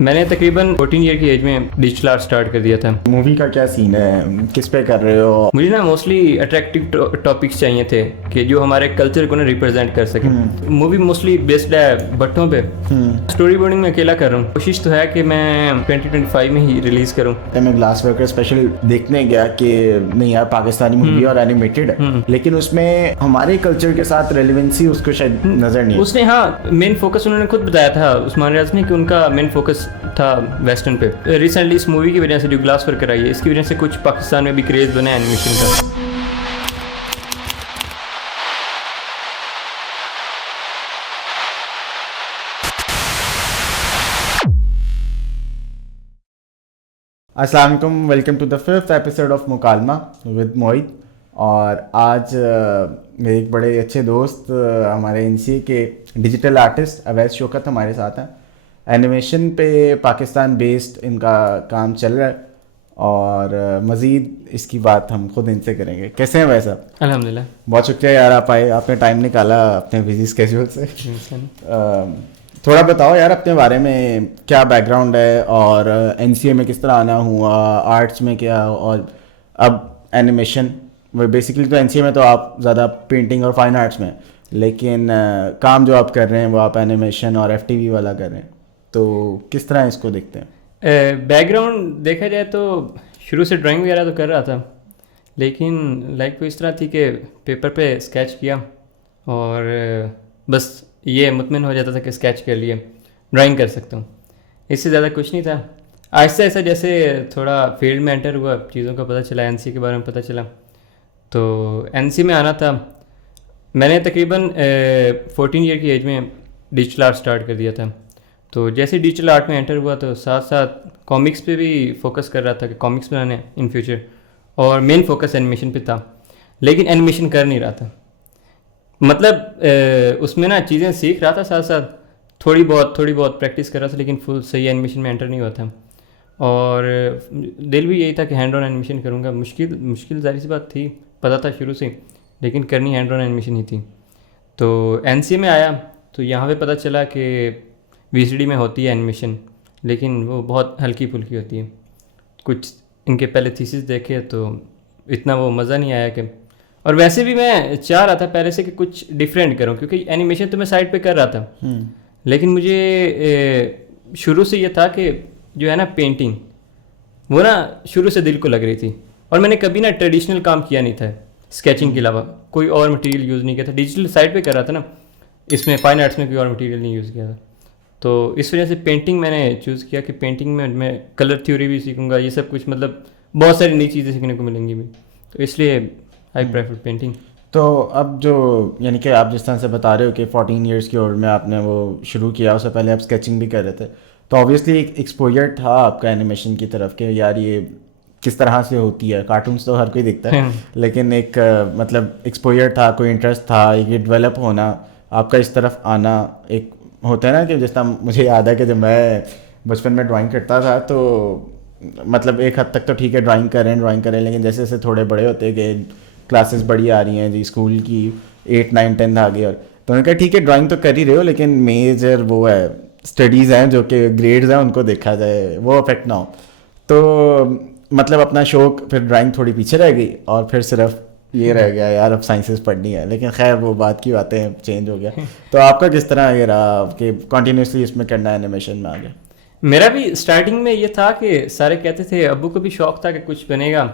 میں نے تقریباً 14 ایئر کی ایج میں ڈیجیٹل آرٹ اسٹارٹ کر دیا تھا. مووی کا کیا سین ہے, کس پہ کر رہے ہو؟ مجھے نا موسٹلی اٹریکٹیو ٹاپکس چاہیے تھے کہ جو ہمارے کلچر کو نا ریپرزینٹ کر سکیں. مووی موسٹلی بیسڈ ہے بٹوں پہ. اسٹوری بورڈنگ میں اکیلا کر رہا ہوں. کوشش تو ہے کہ میں 2025 میں ہی ریلیز کروں. میں گلاس ورکر اسپیشل دیکھنے گیا کہ نہیں یار پاکستانی مووی اور اینیمیٹڈ ہے, لیکن اس میں ہمارے کلچر کے ساتھ ریلیونسی اس کو شاید نظر نہیں. اس نے ہاں مین فوکس انہوں نے خود بتایا تھا عثمان ریاض نے کہ ان کا مین فوکس تھا ویسٹرن پہ. ریسنٹلی اس مووی کی وجہ سے جو گلاس ورکر آئی ہے اس کی وجہ سے کچھ پاکستان میں بھی کریز بنا ہے اینیمیشن کا. السلام علیکم, welcome to the 5th episode of Mukalma with Mohit. اور آج میرے ایک بڑے اچھے دوست ہمارے این سی اے کے ڈیجیٹل آرٹسٹ اویس شوکت ہمارے ساتھ ہیں. اینیمیشن پہ پاکستان بیسڈ ان کا کام چل رہا ہے اور مزید اس کی بات ہم خود ان سے کریں گے. کیسے ہیں ویسا؟ الحمدللہ. بہت شکریہ یار آپ آئے, آپ نے ٹائم نکالا اپنے بزی اسکیجول سے. تھوڑا بتاؤ یار اپنے بارے میں, کیا بیک گراؤنڈ ہے اور این سی اے میں کس طرح آنا ہوا, آرٹس میں کیا, اور اب اینیمیشن. بیسکلی تو این سی اے میں تو آپ زیادہ پینٹنگ اور فائن آرٹس میں, لیکن کام جو آپ کر رہے ہیں وہ آپ اینیمیشن اور ایف ٹی وی والا کر رہے ہیں, تو کس طرح اس کو دیکھتے ہیں؟ بیک گراؤنڈ دیکھا جائے تو شروع سے ڈرائنگ وغیرہ تو کر رہا تھا, لیکن لائک وہ اس طرح تھی کہ پیپر پہ اسکیچ کیا اور بس یہ مطمئن ہو جاتا تھا کہ اسکیچ کر لیے ڈرائنگ کر سکتا ہوں. اس سے زیادہ کچھ نہیں تھا. آہستہ آہستہ جیسے تھوڑا فیلڈ میں انٹر ہوا, چیزوں کا پتہ چلا, این سی کے بارے میں پتہ چلا, تو این سی میں آنا تھا. میں نے تقریباً 14 ایئر کی ایج میں ڈیجیٹل آرٹ اسٹارٹ کر دیا تھا. تو جیسے ڈیجیٹل آرٹ میں انٹر ہوا تو ساتھ ساتھ کامکس پہ بھی فوکس کر رہا تھا کہ کامکس بنانے ان فیوچر, اور مین فوکس اینیمیشن پہ تھا, لیکن اینیمیشن کر نہیں رہا تھا. مطلب اس میں نا چیزیں سیکھ رہا تھا, ساتھ ساتھ تھوڑی بہت پریکٹس کر رہا تھا, لیکن فل صحیح اینیمیشن میں انٹر نہیں ہوا تھا. اور دل بھی یہی تھا کہ ہینڈ آن اینیمیشن کروں گا. مشکل ظاہر سی بات تھی, پتہ تھا شروع سے, لیکن کرنی ہینڈ آن اینیمیشن ہی تھی. تو این سی میں آیا تو یہاں پہ پتہ چلا کہ وی سی ڈی میں ہوتی ہے اینیمیشن, لیکن وہ بہت ہلکی پھلکی ہوتی ہے. کچھ ان کے پہلے تھیسس دیکھے تو اتنا وہ مزہ نہیں آیا کہ, اور ویسے بھی میں چاہ رہا تھا پہلے سے کہ کچھ ڈیفرینٹ کروں, کیونکہ اینیمیشن تو میں سائڈ پہ کر رہا تھا, لیکن مجھے شروع سے یہ تھا کہ جو ہے نا پینٹنگ وہ نا شروع سے دل کو لگ رہی تھی. اور میں نے کبھی نا ٹریڈیشنل کام کیا نہیں تھا اسکیچنگ کے علاوہ, کوئی اور مٹیریل یوز نہیں کیا تھا. ڈیجیٹل سائڈ پہ کر رہا تھا نا, اس میں فائن آرٹس میں کوئی اور مٹیریل نہیں یوز کیا تھا. تو اس وجہ سے پینٹنگ میں نے چوز کیا کہ پینٹنگ میں کلر تھیوری بھی سیکھوں گا, یہ سب کچھ, مطلب بہت ساری نئی چیزیں سیکھنے کو ملیں گی بھی, تو اس لیے آئی پریفر پینٹنگ. تو اب جو یعنی کہ آپ جس طرح سے بتا رہے ہو کہ 14 ایئرس کی عمر میں آپ نے وہ شروع کیا, اس سے پہلے آپ اسکیچنگ بھی کر رہے تھے, تو آبویسلی ایک ایکسپوجر تھا آپ کا اینیمیشن کی طرف کہ یار یہ کس طرح سے ہوتی ہے. کارٹونس تو ہر کوئی دیکھتا ہے, لیکن ایک مطلب ایکسپوجر تھا, کوئی انٹرسٹ تھا, یہ ڈیولپ ہونا, آپ کا اس طرف آنا. ایک ہوتا ہے نا کہ جس طرح مجھے یاد ہے کہ جب میں بچپن میں ڈرائنگ کرتا تھا تو مطلب ایک حد تک تو ٹھیک ہے ڈرائنگ کریں, لیکن جیسے جیسے تھوڑے بڑے ہوتے گئے, کلاسز بڑی آ رہی ہیں جی, اسکول کی 8, 9, 10 آ گئی, اور تو انہوں نے کہا ٹھیک ہے ڈرائنگ تو کر ہی رہے ہو, لیکن میجر وہ ہے اسٹڈیز ہیں جو کہ گریڈز ہیں ان کو دیکھا جائے, وہ افیکٹ نہ ہو. تو مطلب اپنا شوق پھر ڈرائنگ تھوڑی پیچھے رہ گئی, اور پھر صرف یہ رہ گیا یار اب سائنسز پڑھنی ہے, لیکن خیر وہ بات کی باتیں چینج ہو گیا. تو آپ کا کس طرح یہ رہا کہ کنٹینیوسلی اس میں کرنا ہے, اینیمیشن میں آ گیا؟ میرا بھی اسٹارٹنگ میں یہ تھا کہ سارے کہتے تھے, ابو کو بھی شوق تھا کہ کچھ بنے گا,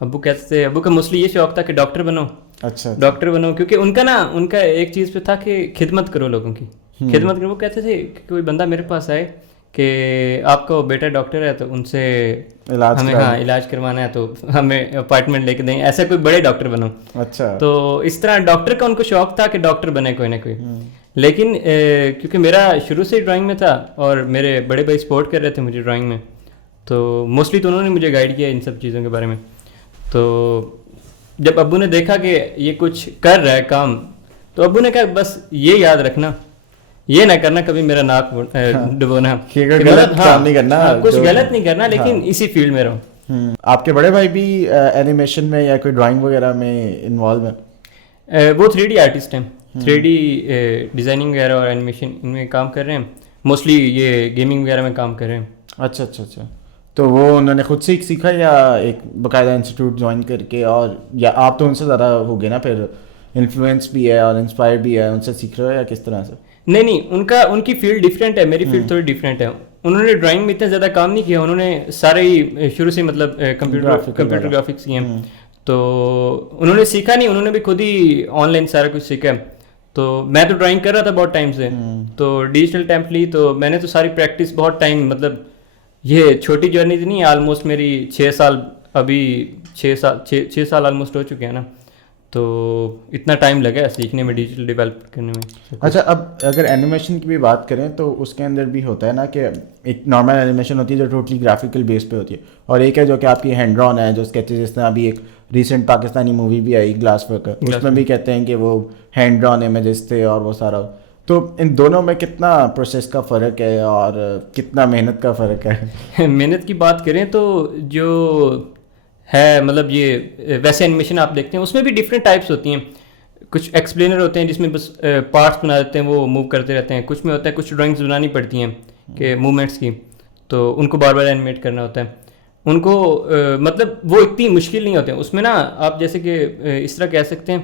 ابو کہتے تھے, ابو کا موسٹلی یہ شوق تھا کہ ڈاکٹر بنو. اچھا ڈاکٹر بنو, کیونکہ ان کا ایک چیز پہ تھا کہ خدمت کرو, لوگوں کی خدمت کرو. وہ کہتے تھے کہ کوئی بندہ میرے پاس آئے کہ آپ کا بیٹا ڈاکٹر ہے تو ان سے ہمیں علاج کروانا ہے, تو ہمیں اپائنٹمنٹ لے کے دیں, ایسا کوئی بڑے ڈاکٹر بنو. اچھا, تو اس طرح ڈاکٹر کا ان کو شوق تھا کہ ڈاکٹر بنے کوئی نہ کوئی. لیکن کیونکہ میرا شروع سے ڈرائنگ میں تھا اور میرے بڑے بھائی سپورٹ کر رہے تھے مجھے ڈرائنگ میں, تو موسٹلی تو انہوں نے مجھے گائیڈ کیا ان سب چیزوں کے بارے میں. تو جب ابو نے دیکھا کہ یہ کچھ کر رہا ہے کام, تو ابو نے کہا بس یہ یاد رکھنا, یہ نہ کرنا کبھی میرا ناک ڈبونا, کچھ غلط نہیں کرنا, لیکن اسی فیلڈ میں رہو. آپ کے بڑے بھائی بھی اینیمیشن میں یا کوئی ڈرائنگ وغیرہ میں انوالو ہیں؟ وہ 3D آرٹسٹ ہیں, 3D ڈیزائننگ وغیرہ اور اینیمیشن ان میں کام کر رہے ہیں. موسٹلی یہ گیمنگ وغیرہ میں کام کر رہے ہیں. اچھا اچھا اچھا. تو وہ انہوں نے خود سے سیکھا یا ایک باقاعدہ انسٹیٹیوٹ جوائن کر کے, اور یا آپ تو ان سے زیادہ ہو گئے نا پھر, انفلوئنس بھی ہے اور انسپائر بھی ہے, ان سے سیکھ رہے ہو یا کس طرح سے؟ نہیں, ان کی فیلڈ ڈفرینٹ ہے, میری فیلڈ تھوڑی ڈفرینٹ ہے. انہوں نے ڈرائنگ میں اتنا زیادہ کام نہیں کیا, انہوں نے سارے ہی شروع سے مطلب کمپیوٹر گرافکس کیے ہیں, تو انہوں نے سیکھا نہیں, انہوں نے بھی خود ہی آن لائن سارا کچھ سیکھا. تو میں تو ڈرائنگ کر رہا تھا بہت ٹائم سے, تو ڈیجیٹل ٹیمپ لی, تو میں نے تو ساری پریکٹس بہت ٹائم, مطلب یہ چھوٹی جرنی نہیں ہے, آلموسٹ میری 6 سال, ابھی 6 سال آلموسٹ ہو چکے ہیں نا, تو اتنا ٹائم لگا سیکھنے میں, ڈیجیٹل ڈیولپ کرنے میں. اچھا, اب اگر اینیمیشن کی بھی بات کریں تو اس کے اندر بھی ہوتا ہے نا کہ ایک نارمل اینیمیشن ہوتی ہے جو ٹوٹلی گرافیکل بیس پہ ہوتی ہے, اور ایک ہے جو کہ آپ کی ہینڈ ڈرون ہے, جو اسکیچز, جس طرح ابھی ایک ریسنٹ پاکستانی مووی بھی آئی گلاس ورکر, اس میں بھی کہتے ہیں کہ وہ ہینڈ ڈرون امیجز تھے اور وہ سارا. تو ان دونوں میں کتنا پروسیس کا فرق ہے اور کتنا محنت کا فرق ہے؟ محنت کی بات کریں تو جو ہے مطلب یہ ویسے اینیمیشن آپ دیکھتے ہیں اس میں بھی ڈفرینٹ ٹائپس ہوتی ہیں. کچھ ایکسپلینر ہوتے ہیں جس میں بس پارٹس بنا دیتے ہیں, وہ موو کرتے رہتے ہیں. کچھ میں ہوتا ہے کچھ ڈرائنگس بنانی پڑتی ہیں کہ موومنٹس کی, تو ان کو بار بار اینیمیٹ کرنا ہوتا ہے. ان کو مطلب وہ اتنی مشکل نہیں ہوتے ہیں اس میں نا. آپ جیسے کہ اس طرح کہہ سکتے ہیں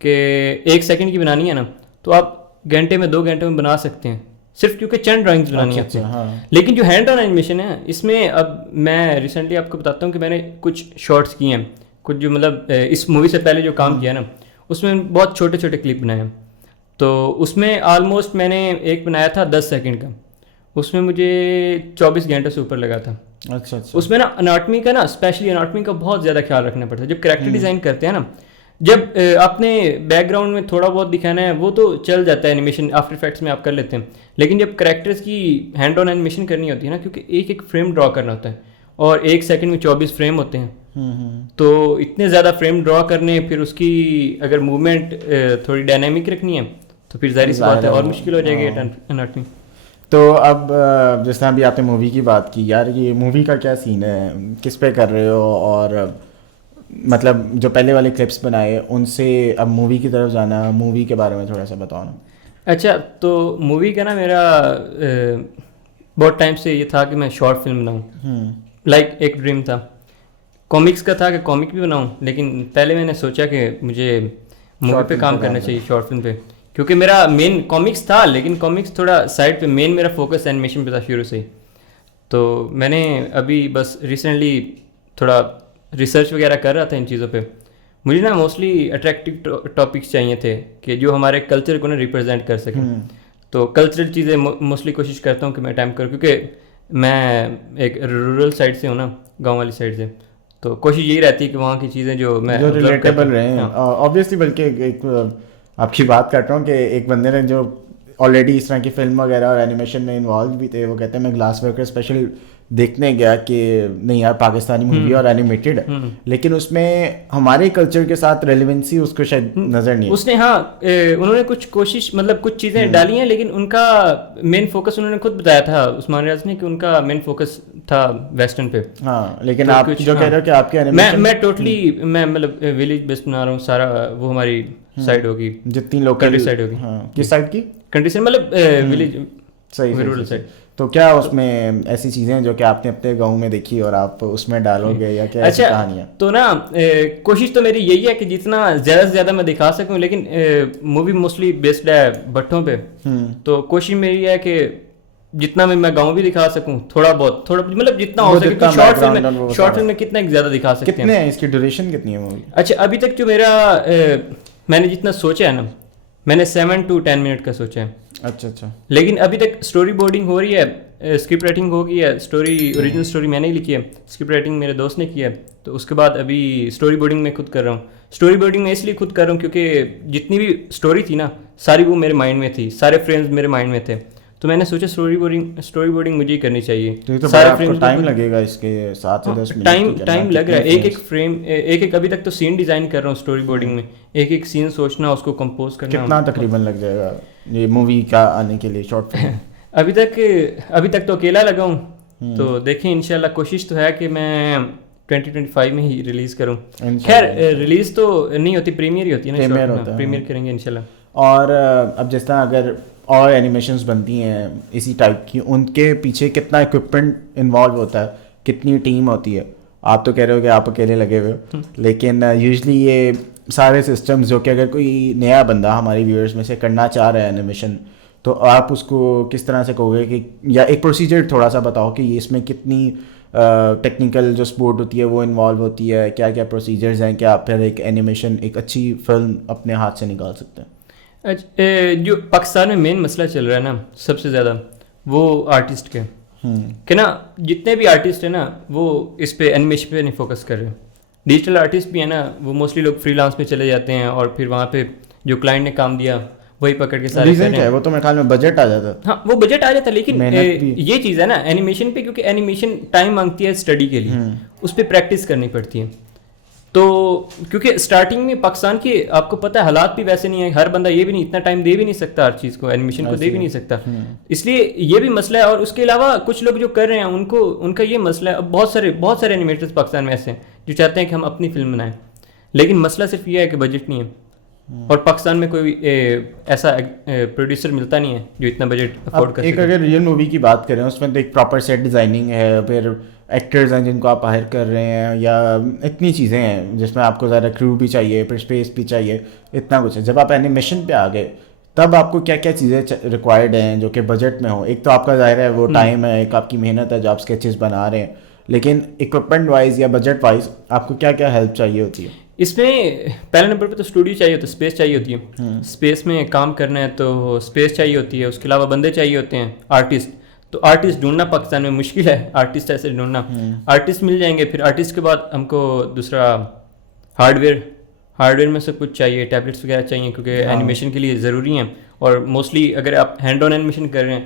کہ 1 سیکنڈ کی بنانی ہے نا, تو آپ گھنٹے میں 2 گھنٹے میں بنا سکتے ہیں, صرف کیونکہ چند ڈرائنگس بنانی ہوتی ہیں. لیکن جو ہینڈ آن اینیمیشن ہے اس میں, اب میں ریسنٹلی آپ کو بتاتا ہوں کہ میں نے کچھ شارٹس کیے ہیں, کچھ جو مطلب اس مووی سے پہلے جو کام کیا نا, اس میں بہت چھوٹے چھوٹے کلپ بنائے ہیں. تو اس میں آلموسٹ میں نے ایک بنایا تھا 10 سیکنڈ کا, اس میں مجھے 24 گھنٹے سے اوپر لگا تھا. اچھا اچھا. اس میں نا اناٹمی کا نا, اسپیشلی اناٹمی کا بہت زیادہ خیال رکھنا پڑتا ہے جب کریکٹر ڈیزائن کرتے ہیں نا. جب آپ نے بیک گراؤنڈ میں تھوڑا بہت دکھانا ہے وہ تو چل جاتا ہے, اینیمیشن آفٹر افیکٹس میں آپ کر لیتے ہیں. لیکن جب کریکٹرز کی ہینڈ آن اینیمیشن کرنی ہوتی ہے نا, کیونکہ ایک فریم ڈرا کرنا ہوتا ہے اور 1 سیکنڈ میں 24 فریم ہوتے ہیں, تو اتنے زیادہ فریم ڈرا کرنے, پھر اس کی اگر موومنٹ تھوڑی ڈائنامک رکھنی ہے تو پھر ظاہر سی بات ہے اور مشکل ہو جائے گی اناٹمی. تو اب جس طرح بھی آپ نے مووی کی بات کی, یار یہ مووی کا کیا سین ہے, کس پہ کر رہے ہو, اور مطلب جو پہلے والے کلپس بنائے ان سے اب مووی کی طرف جانا, مووی کے بارے میں تھوڑا سا بتاؤ نا. اچھا, تو مووی کا نا میرا بہت ٹائم سے یہ تھا کہ میں شارٹ فلم بناؤں, لائک ایک ڈریم تھا. کامکس کا تھا کہ کامک بھی بناؤں, لیکن پہلے میں نے سوچا کہ مجھے مووی پہ کام کرنا چاہیے, شارٹ فلم پہ, کیونکہ میرا مین کامکس تھا, لیکن کامکس تھوڑا سائڈ پہ, مین میرا فوکس اینیمیشن پہ تھا شروع سے ہی. تو میں نے ابھی بس ریسنٹلی تھوڑا ریسرچ وغیرہ کر رہا تھا ان چیزوں پہ. مجھے نا موسٹلی اٹریکٹیو ٹاپکس چاہیے تھے کہ جو ہمارے کلچر کو نا ریپرزینٹ کر سکیں. تو کلچرل چیزیں موسٹلی کوشش کرتا ہوں کہ میں ٹائم کروں, کیونکہ میں ایک رورل سائڈ سے ہوں نا, گاؤں والی سائڈ سے, تو کوشش یہی رہتی ہے کہ وہاں کی چیزیں جو میں ریلیٹیبل رہیں آبویسلی. بلکہ ایک آپ کی بات کر رہا ہوں کہ ایک بندے نے جو آلریڈی اس طرح کی فلم وغیرہ اور اینیمیشن میں انوالو بھی تھے, وہ کہتے ہیں میں گلاس ورکر اسپیشل دیکھنے گیا کہ نہیں یار پاکستانی مووی اور اینیمیٹڈ ہے, لیکن اس میں ہمارے کلچر کے ساتھ ریلیونسی اس کو شاید نظر نہیں. اس نے ہاں انہوں نے کچھ کوشش مطلب کچھ چیزیں ڈالی ہیں, لیکن ان کا مین فوکس انہوں نے خود بتایا تھا عثمان ریاض نے کہ ان کا مین فوکس تھا ویسٹرن پہ. ہاں, لیکن آپ جو کہہ رہے ہو کہ آپ کے میں ٹوٹلی میں مطلب ولیج بیسڈ بنا رہا ہوں سارا, وہ ہماری سائڈ ہوگی جتنی لوکل سائڈ ہوگی. کس سائڈ کی کنٹری سے مطلب ولیج, صحیح رورل سائڈ. تو کیا اس میں ایسی چیزیں جو کہ آپ نے اپنے گاؤں میں دیکھی اور آپ اس میں ڈالو گے, یا کیا ایسی کہانیاں؟ تو نا کوشش تو میری یہی ہے کہ جتنا زیادہ سے زیادہ میں دکھا سکوں, لیکن مووی موسٹلی بیسڈ ہے بھٹوں پہ, تو کوشش میری ہے کہ جتنا میں گاؤں بھی دکھا سکوں, تھوڑا بہت, تھوڑا مطلب جتنا ہو سکے. شارٹ فلم میں کتنا زیادہ دکھا سکتے ہیں. کتنے ہیں اس کی ڈیوریشن کتنی ہے مووی؟ اچھا, ابھی تک جو میرا میں نے جتنا سوچا ہے نا, میں نے 7 to 10 منٹ کا سوچا ہے. اچھا اچھا. لیکن ابھی تک اسٹوری بورڈنگ ہو رہی ہے, اسکرپٹ رائٹنگ ہو گئی ہے, اوریجنل اسٹوری میں نے ہی لکھی ہے, اسکرپٹ رائٹنگ میرے دوست نے کی ہے. تو اس کے بعد ابھی اسٹوری بورڈنگ میں خود کر رہا ہوں. اسٹوری بورڈنگ میں اس لیے خود کر رہا ہوں کیونکہ جتنی بھی اسٹوری تھی نا ساری وہ میرے مائنڈ میں تھی, سارے فریمز میرے مائنڈ میں تھے. تو میں نے سوچا اسٹوری بورڈنگ مجھے ہی کرنی چاہیے. سارے فریم ٹائم لگے گا اس کے 7 سے 10 منٹ ٹائم لگ رہا ہے. ایک فریم, ایک ابھی تک تو سین ڈیزائن کر رہا ہوں اسٹوری بورڈنگ میں, ایک سین سوچنا, اس کو کمپوز کرنا. کتنا تقریباً لگ جائے گا یہ مووی کا آنے کے لیے شارٹ فلم؟ ابھی تک تو اکیلا لگا ہوں, تو دیکھیں انشاءاللہ کوشش تو ہے کہ میں 2025 میں ہی ریلیز کروں. خیر ریلیز تو نہیں ہوتی, پریمیئر ہی ہوتی ہے نا, پریمیئر کریں گے انشاءاللہ. اور اب جس طرح اگر اور اینیمیشنز بنتی ہیں اسی ٹائپ کی, ان کے پیچھے کتنا اکوپمنٹ انوالو ہوتا ہے, کتنی ٹیم ہوتی ہے؟ آپ تو کہہ رہے ہو کہ آپ اکیلے لگے ہوئے ہو, لیکن یوزلی یہ سارے سسٹمز جو کہ اگر کوئی نیا بندہ ہمارے ویورز میں سے کرنا چاہ رہا ہے اینیمیشن, تو آپ اس کو کس طرح سے کہو گے کہ, یا ایک پروسیجر تھوڑا سا بتاؤ کہ اس میں کتنی ٹیکنیکل جو سپورٹ ہوتی ہے وہ انوالو ہوتی ہے, کیا کیا پروسیجرز ہیں کہ آپ پھر ایک اینیمیشن, ایک اچھی فلم اپنے ہاتھ سے نکال سکتے ہیں؟ جو پاکستان میں مین مسئلہ چل رہا ہے نا سب سے زیادہ, وہ آرٹسٹ کے کہ نا جتنے بھی آرٹسٹ ہیں نا وہ اس پہ اینیمیشن پہ نہیں فوکس کر رہے. ڈیجیٹل آرٹسٹ بھی ہیں نا, وہ موسٹلی لوگ فری لانس میں چلے جاتے ہیں اور پھر وہاں پہ جو کلائنٹ نے کام دیا وہی پکڑ کے سارے ریزن کیا ہے؟ وہ تو میرے خیال میں بجٹ آ جاتا ہے. ہاں وہ بجٹ آ جاتا ہے, لیکن یہ چیز ہے نا اینیمیشن پہ, کیونکہ اینیمیشن ٹائم مانگتی ہے اسٹڈی کے لیے, اس پہ پریکٹس کرنی پڑتی ہے. تو کیونکہ اسٹارٹنگ میں پاکستان کے آپ کو پتہ ہے حالات بھی ویسے نہیں ہیں, ہر بندہ یہ بھی نہیں اتنا ٹائم دے بھی نہیں سکتا ہر چیز کو, اینیمیشن کو دے بھی نہیں سکتا, اس لیے یہ بھی مسئلہ ہے. اور اس کے علاوہ کچھ لوگ جو کر رہے ہیں ان کا یہ مسئلہ ہے, بہت سارے اینیمیٹرز پاکستان میں ایسے ہیں جو چاہتے ہیں کہ ہم اپنی فلم بنائیں, لیکن مسئلہ صرف یہ ہے کہ بجٹ نہیں ہے, اور پاکستان میں کوئی ایسا پروڈیوسر ملتا نہیں ہے جو اتنا بجٹ افورڈ کر سکے. ایک اگر ریئل مووی کی بات کریں اس میں تو ایک پراپر سیٹ ڈیزائننگ ہے, پھر ایکٹرز ہیں جن کو آپ ہائر کر رہے ہیں, یا اتنی چیزیں ہیں جس میں آپ کو زیادہ کرو بھی چاہیے, پھر اسپیس بھی چاہیے, اتنا کچھ ہے. جب آپ اینیمیشن پہ آ گئے تب آپ کو کیا کیا چیزیں ریکوائرڈ ہیں جو کہ بجٹ میں ہوں؟ ایک تو آپ کا ظاہر ہے وہ ٹائم ہے, ایک آپ کی محنت ہے جو آپ اسکیچز بنا رہے ہیں, لیکن اکوپمنٹ وائز یا بجٹ وائز آپ کو کیا کیا ہیلپ چاہیے ہوتی ہے؟ اس میں پہلے نمبر پہ تو اسٹوڈیو چاہیے ہوتا ہے, اسپیس چاہیے ہوتی ہے, اسپیس میں کام کرنا ہے تو اسپیس چاہیے ہوتی ہے. اس کے علاوہ بندے چاہیے ہوتے ہیں, آرٹسٹ. تو آرٹسٹ ڈھونڈنا پاکستان میں مشکل ہے, آرٹسٹ ایسے ڈھونڈنا. آرٹسٹ مل جائیں گے, پھر آرٹسٹ کے بعد ہم کو دوسرا ہارڈ ویئر میں سب کچھ چاہیے, ٹیبلیٹس وغیرہ چاہیے کیونکہ اینیمیشن کے لیے ضروری ہیں. اور موسٹلی اگر آپ ہینڈ آن اینیمیشن کر رہے ہیں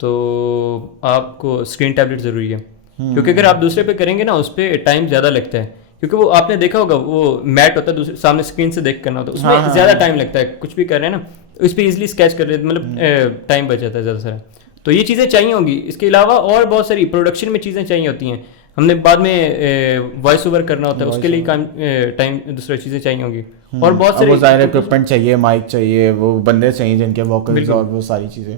تو آپ کو اسکرین ٹیبلیٹ ضروری ہے, کیونکہ اگر آپ دوسرے پہ کریں گے نا اس پہ ٹائم زیادہ لگتا ہے, کیونکہ وہ آپ نے دیکھا ہوگا وہ میٹ ہوتا ہے دوسرے سامنے اسکرین سے دیکھ کرنا ہوتا ہے, اس میں زیادہ ٹائم لگتا ہے. کچھ بھی کر رہے ہیں نا اس پہ ایزیلی اسکیچ کر رہے ہیں, مطلب ٹائم بچ جاتا ہے زیادہ سارا. تو یہ چیزیں چاہیے ہوں گی. اس کے علاوہ اور بہت ساری پروڈکشن میں چیزیں چاہیے ہوتی ہیں, ہم نے بعد میں وائس اوور کرنا ہوتا ہے, اس کے لیے ٹائم دوسری چیزیں چاہیے ہوں گی. اور بہت سارے ظاہر اکوپمنٹ چاہیے, مائک چاہیے, وہ بندے چاہیے جن کے ووکلز اور وہ ساری چیزیں.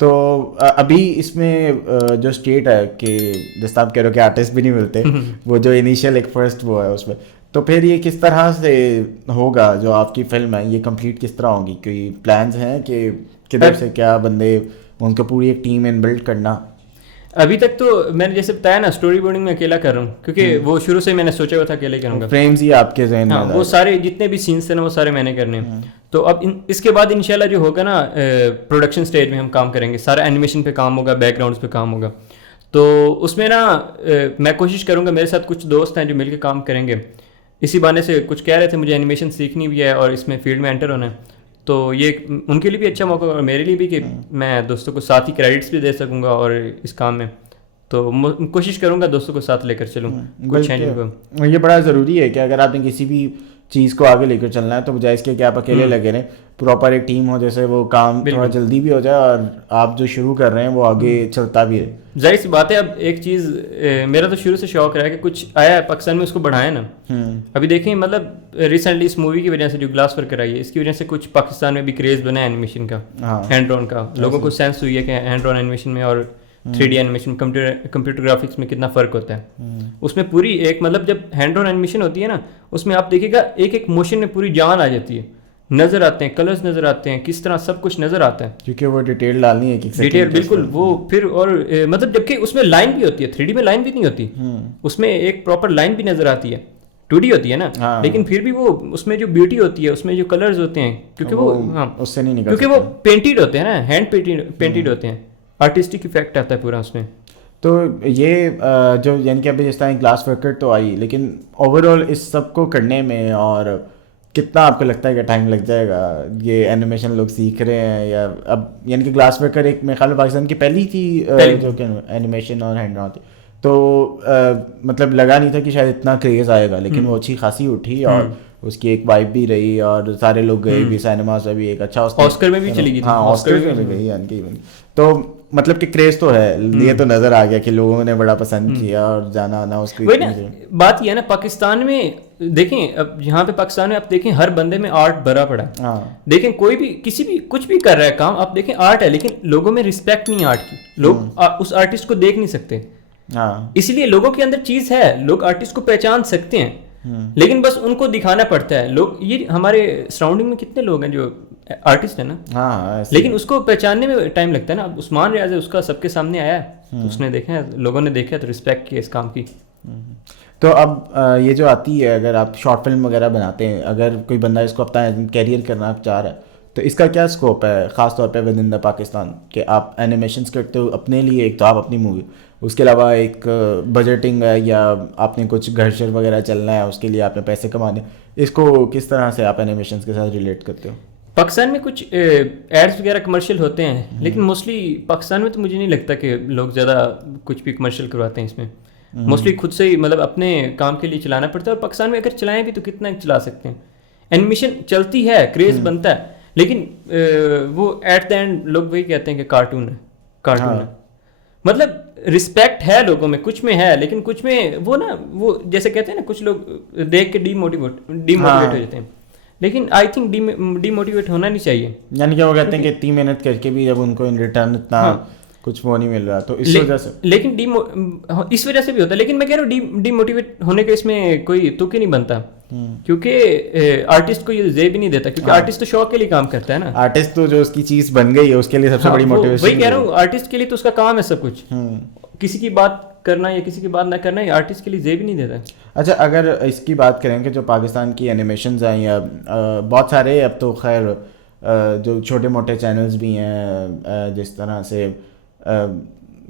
تو ابھی اس میں جو اسٹیٹ ہے کہ جس طرح آپ کہہ رہے ہو کہ آرٹسٹ بھی نہیں ملتے, وہ جو انیشیل ایک فرسٹ وہ ہے اس میں, تو پھر یہ کس طرح سے ہوگا جو آپ کی فلم ہے یہ کمپلیٹ کس طرح ہوگی؟ کوئی پلانز ہیں کہ کدھر سے کیا بندے, ان کو پوری ایک ٹیم ان بلڈ کرنا؟ ابھی تک تو میں نے جیسے بتایا نا اسٹوری بورڈنگ میں اکیلا کر رہا ہوں, کیونکہ وہ شروع سے میں نے سوچا ہوا تھا اکیلے کروں گا. فریمز ہی آپ کے ذہن میں, وہ سارے جتنے بھی سینس تھے نا وہ سارے میں نے کرنے ہیں. تو اب اس کے بعد انشاءاللہ جو ہوگا نا پروڈکشن سٹیج میں ہم کام کریں گے, سارا اینیمیشن پہ کام ہوگا, بیک گراؤنڈس پہ کام ہوگا. تو اس میں نا میں کوشش کروں گا, میرے ساتھ کچھ دوست ہیں جو مل کے کام کریں گے. اسی بہانے سے کچھ کہہ رہے تھے مجھے اینیمیشن سیکھنی بھی ہے اور اس میں فیلڈ میں انٹر ہونا ہے, تو یہ ان کے لیے بھی اچھا موقع اور میرے لیے بھی کہ میں دوستوں کو ساتھ ہی کریڈٹس بھی دے سکوں گا اور اس کام میں. تو کوشش کروں گا دوستوں کو ساتھ لے کر چلوں. یہ بڑا ضروری ہے کہ اگر آپ نے کسی بھی چیز کو آگے لے کر چلنا ہے تو بجائے اس کے کہ آپ اکیلے لگے رہیں, پراپر ایک ٹیم ہو جیسے وہ کام تھوڑا جلدی بھی ہو جائے اور آپ جو شروع کر رہے ہیں وہ آگے چلتا بھی رہے. ظاہر سی بات ہے. اب ایک چیز میرا تو شروع سے شوق رہا ہے کہ کچھ آیا ہے پاکستان میں اس کو بڑھائیں نا. ابھی دیکھیں مطلب ریسنٹلی اس مووی کی وجہ سے جو گلاس ورکر آئی ہے اس کی وجہ سے کچھ پاکستان میں بھی کریز بنا ہے اینیمیشن کا, ہینڈ آن کا. لوگوں کو سینس ہوئی ہے کہ ہینڈ آن اینیمیشن میں اور 3D اینیمیشن کمپیوٹر گرافکس میں کتنا فرق ہوتا ہے. اس میں پوری ایک مطلب جب ہینڈ آن اینیمیشن ہوتی ہے نا اس میں آپ دیکھیے گا ایک ایک موشن میں پوری جان آ جاتی ہے, نظر آتے ہیں, کلرز نظر آتے ہیں, کس طرح سب کچھ نظر آتا ہے, کیونکہ وہ ڈیٹیل ڈالنی ہے, ڈیٹیل بالکل. وہ پھر اور مطلب جبکہ اس میں لائن بھی ہوتی ہے, 3D میں لائن بھی نہیں ہوتی, اس میں ایک پراپر لائن بھی نظر آتی ہے. 2D ہوتی ہے نا, لیکن پھر بھی وہ اس میں جو بیوٹی ہوتی ہے, اس میں جو کلرز ہوتے ہیں, کیونکہ وہ اس سے نہیں نکلتے, کیونکہ وہ پینٹڈ ہوتے ہیں نا, ہینڈ پینٹڈ ہوتے ہیں, آرٹسٹک افیکٹ آتا ہے پورا اس میں. تو یہ جو یعنی کہ ابھی جس طرح گلاس ورکر تو آئی, لیکن اوور آل اس سب کو کرنے میں اور کتنا آپ کو لگتا ہے کہ ٹائم لگ جائے گا؟ یہ اینیمیشن لوگ سیکھ رہے ہیں یا اب یعنی کہ گلاس ورکر ایک میرے خیال میں پاکستان کی پہلی تھی جو کہ اینیمیشن اور ہینڈ آن تھی, تو مطلب لگا نہیں تھا کہ شاید اتنا کریز آئے گا, لیکن وہ اچھی خاصی اٹھی اور اس کی ایک وائب بھی رہی اور سارے لوگ گئے بھی سینماز میں بھی. ایک اچھا آسکر میں بھی چلی گئی, ہاں آسکر میں گئی یعنی کہ تو مطلب کہ کریز تو ہے, یہ تو نظر آ گیا کہ لوگوں نے بڑا پسند کیا اور جانا آنا اس کی. بات یہ ہے نا پاکستان میں دیکھیں اب یہاں پہ پاکستان میں آپ دیکھیں ہر بندے میں آرٹ بھرا پڑا ہے. ہاں دیکھیں کوئی بھی کسی بھی کچھ بھی کر رہا ہے کام, آپ دیکھیں آرٹ ہے, لیکن لوگوں میں رسپیکٹ نہیں آرٹ کی, لوگ اس آرٹسٹ کو دیکھ نہیں سکتے. ہاں اسی لیے لوگوں کے اندر چیز ہے, لوگ آرٹسٹ کو پہچان سکتے ہیں, لیکن بس ان کو دکھانا پڑتا ہے. لوگ یہ ہمارے سراؤنڈنگ میں کتنے لوگ ہیں جو آرٹسٹ ہیں نا, ہاں لیکن اس کو پہچاننے میں ٹائم لگتا ہے نا. اب عثمان ریاض ہے, اس کا سب کے سامنے آیا ہے, تو اس نے دیکھا ہے, لوگوں نے دیکھا تو رسپیکٹ کیا اس کام کی. تو اب یہ جو آتی ہے, اگر آپ شارٹ فلم وغیرہ بناتے ہیں, اگر کوئی بندہ اس کو اپنا کیریئر کرنا چاہ رہا ہے, تو اس کا کیا اسکوپ ہے خاص طور پہ ود ان دا پاکستان, کہ آپ اینیمیشنس کرتے ہو اپنے لیے, ایک تو آپ اپنی مووی, اس کے علاوہ ایک بجٹنگ ہے یا آپ نے کچھ گھر شر وغیرہ چلنا ہے, اس کے لیے آپ نے پیسے کمانے, اس کو کس طرح سے آپ اینیمیشنس کے ساتھ ریلیٹ کرتے ہو؟ پاکستان میں کچھ ایڈس وغیرہ کمرشل ہوتے ہیں, لیکن موسٹلی پاکستان میں تو مجھے نہیں لگتا کہ لوگ زیادہ کچھ بھی کمرشل کرواتے ہیں اس میں. موسٹلی خود سے ہی مطلب اپنے کام کے لیے چلانا پڑتا ہے, اور پاکستان میں اگر چلائیں بھی تو کتنا چلا سکتے ہیں. اینیمیشن چلتی ہے, کریز بنتا ہے, لیکن وہ ایٹ دا اینڈ لوگ وہی کہتے ہیں کہ کارٹون ہے, کارٹون ہے. مطلب رسپیکٹ ہے لوگوں میں, کچھ میں ہے, لیکن کچھ میں وہ نا وہ جیسے کہتے ہیں نا, کچھ لوگ دیکھ کے ڈی موٹیویٹ ہو جاتے ہیں, لیکن آئی تھنک ڈی موٹیویٹ ہونا نہیں چاہیے. یعنی کہ وہ کہتے ہیں کہ اتنی محنت کر کے بھی جب ان کو ان ریٹرن اتنا کچھ وہ نہیں مل رہا, تو اس وجہ سے, لیکن اس وجہ سے بھی ہوتا ہے. لیکن میں کہہ رہا ہوں ڈی موٹیویٹ ہونے کے اس میں کوئی تک ہی نہیں بنتا, کیونکہ آرٹسٹ کو یہ زیب ہی نہیں دیتا, کیونکہ آرٹسٹ تو شوق کے لیے کام کرتا ہے نا. آرٹسٹ تو جو اس کی چیز بن گئی ہے اس کے لیے سب سے بڑی موٹیویشن, وہی کہہ رہا ہوں, آرٹسٹ کے لیے تو اس کا کام ہے سب کچھ. کسی کی بات کرنا یا کسی کی بات نہ کرنا, یہ آرٹسٹ کے لیے زیب ہی نہیں دیتا. اچھا, اگر اس کی بات کریں کہ جو پاکستان کی اینیمیشنز ہیں, یا بہت سارے اب تو خیر جو چھوٹے موٹے چینلز بھی ہیں, جس طرح سے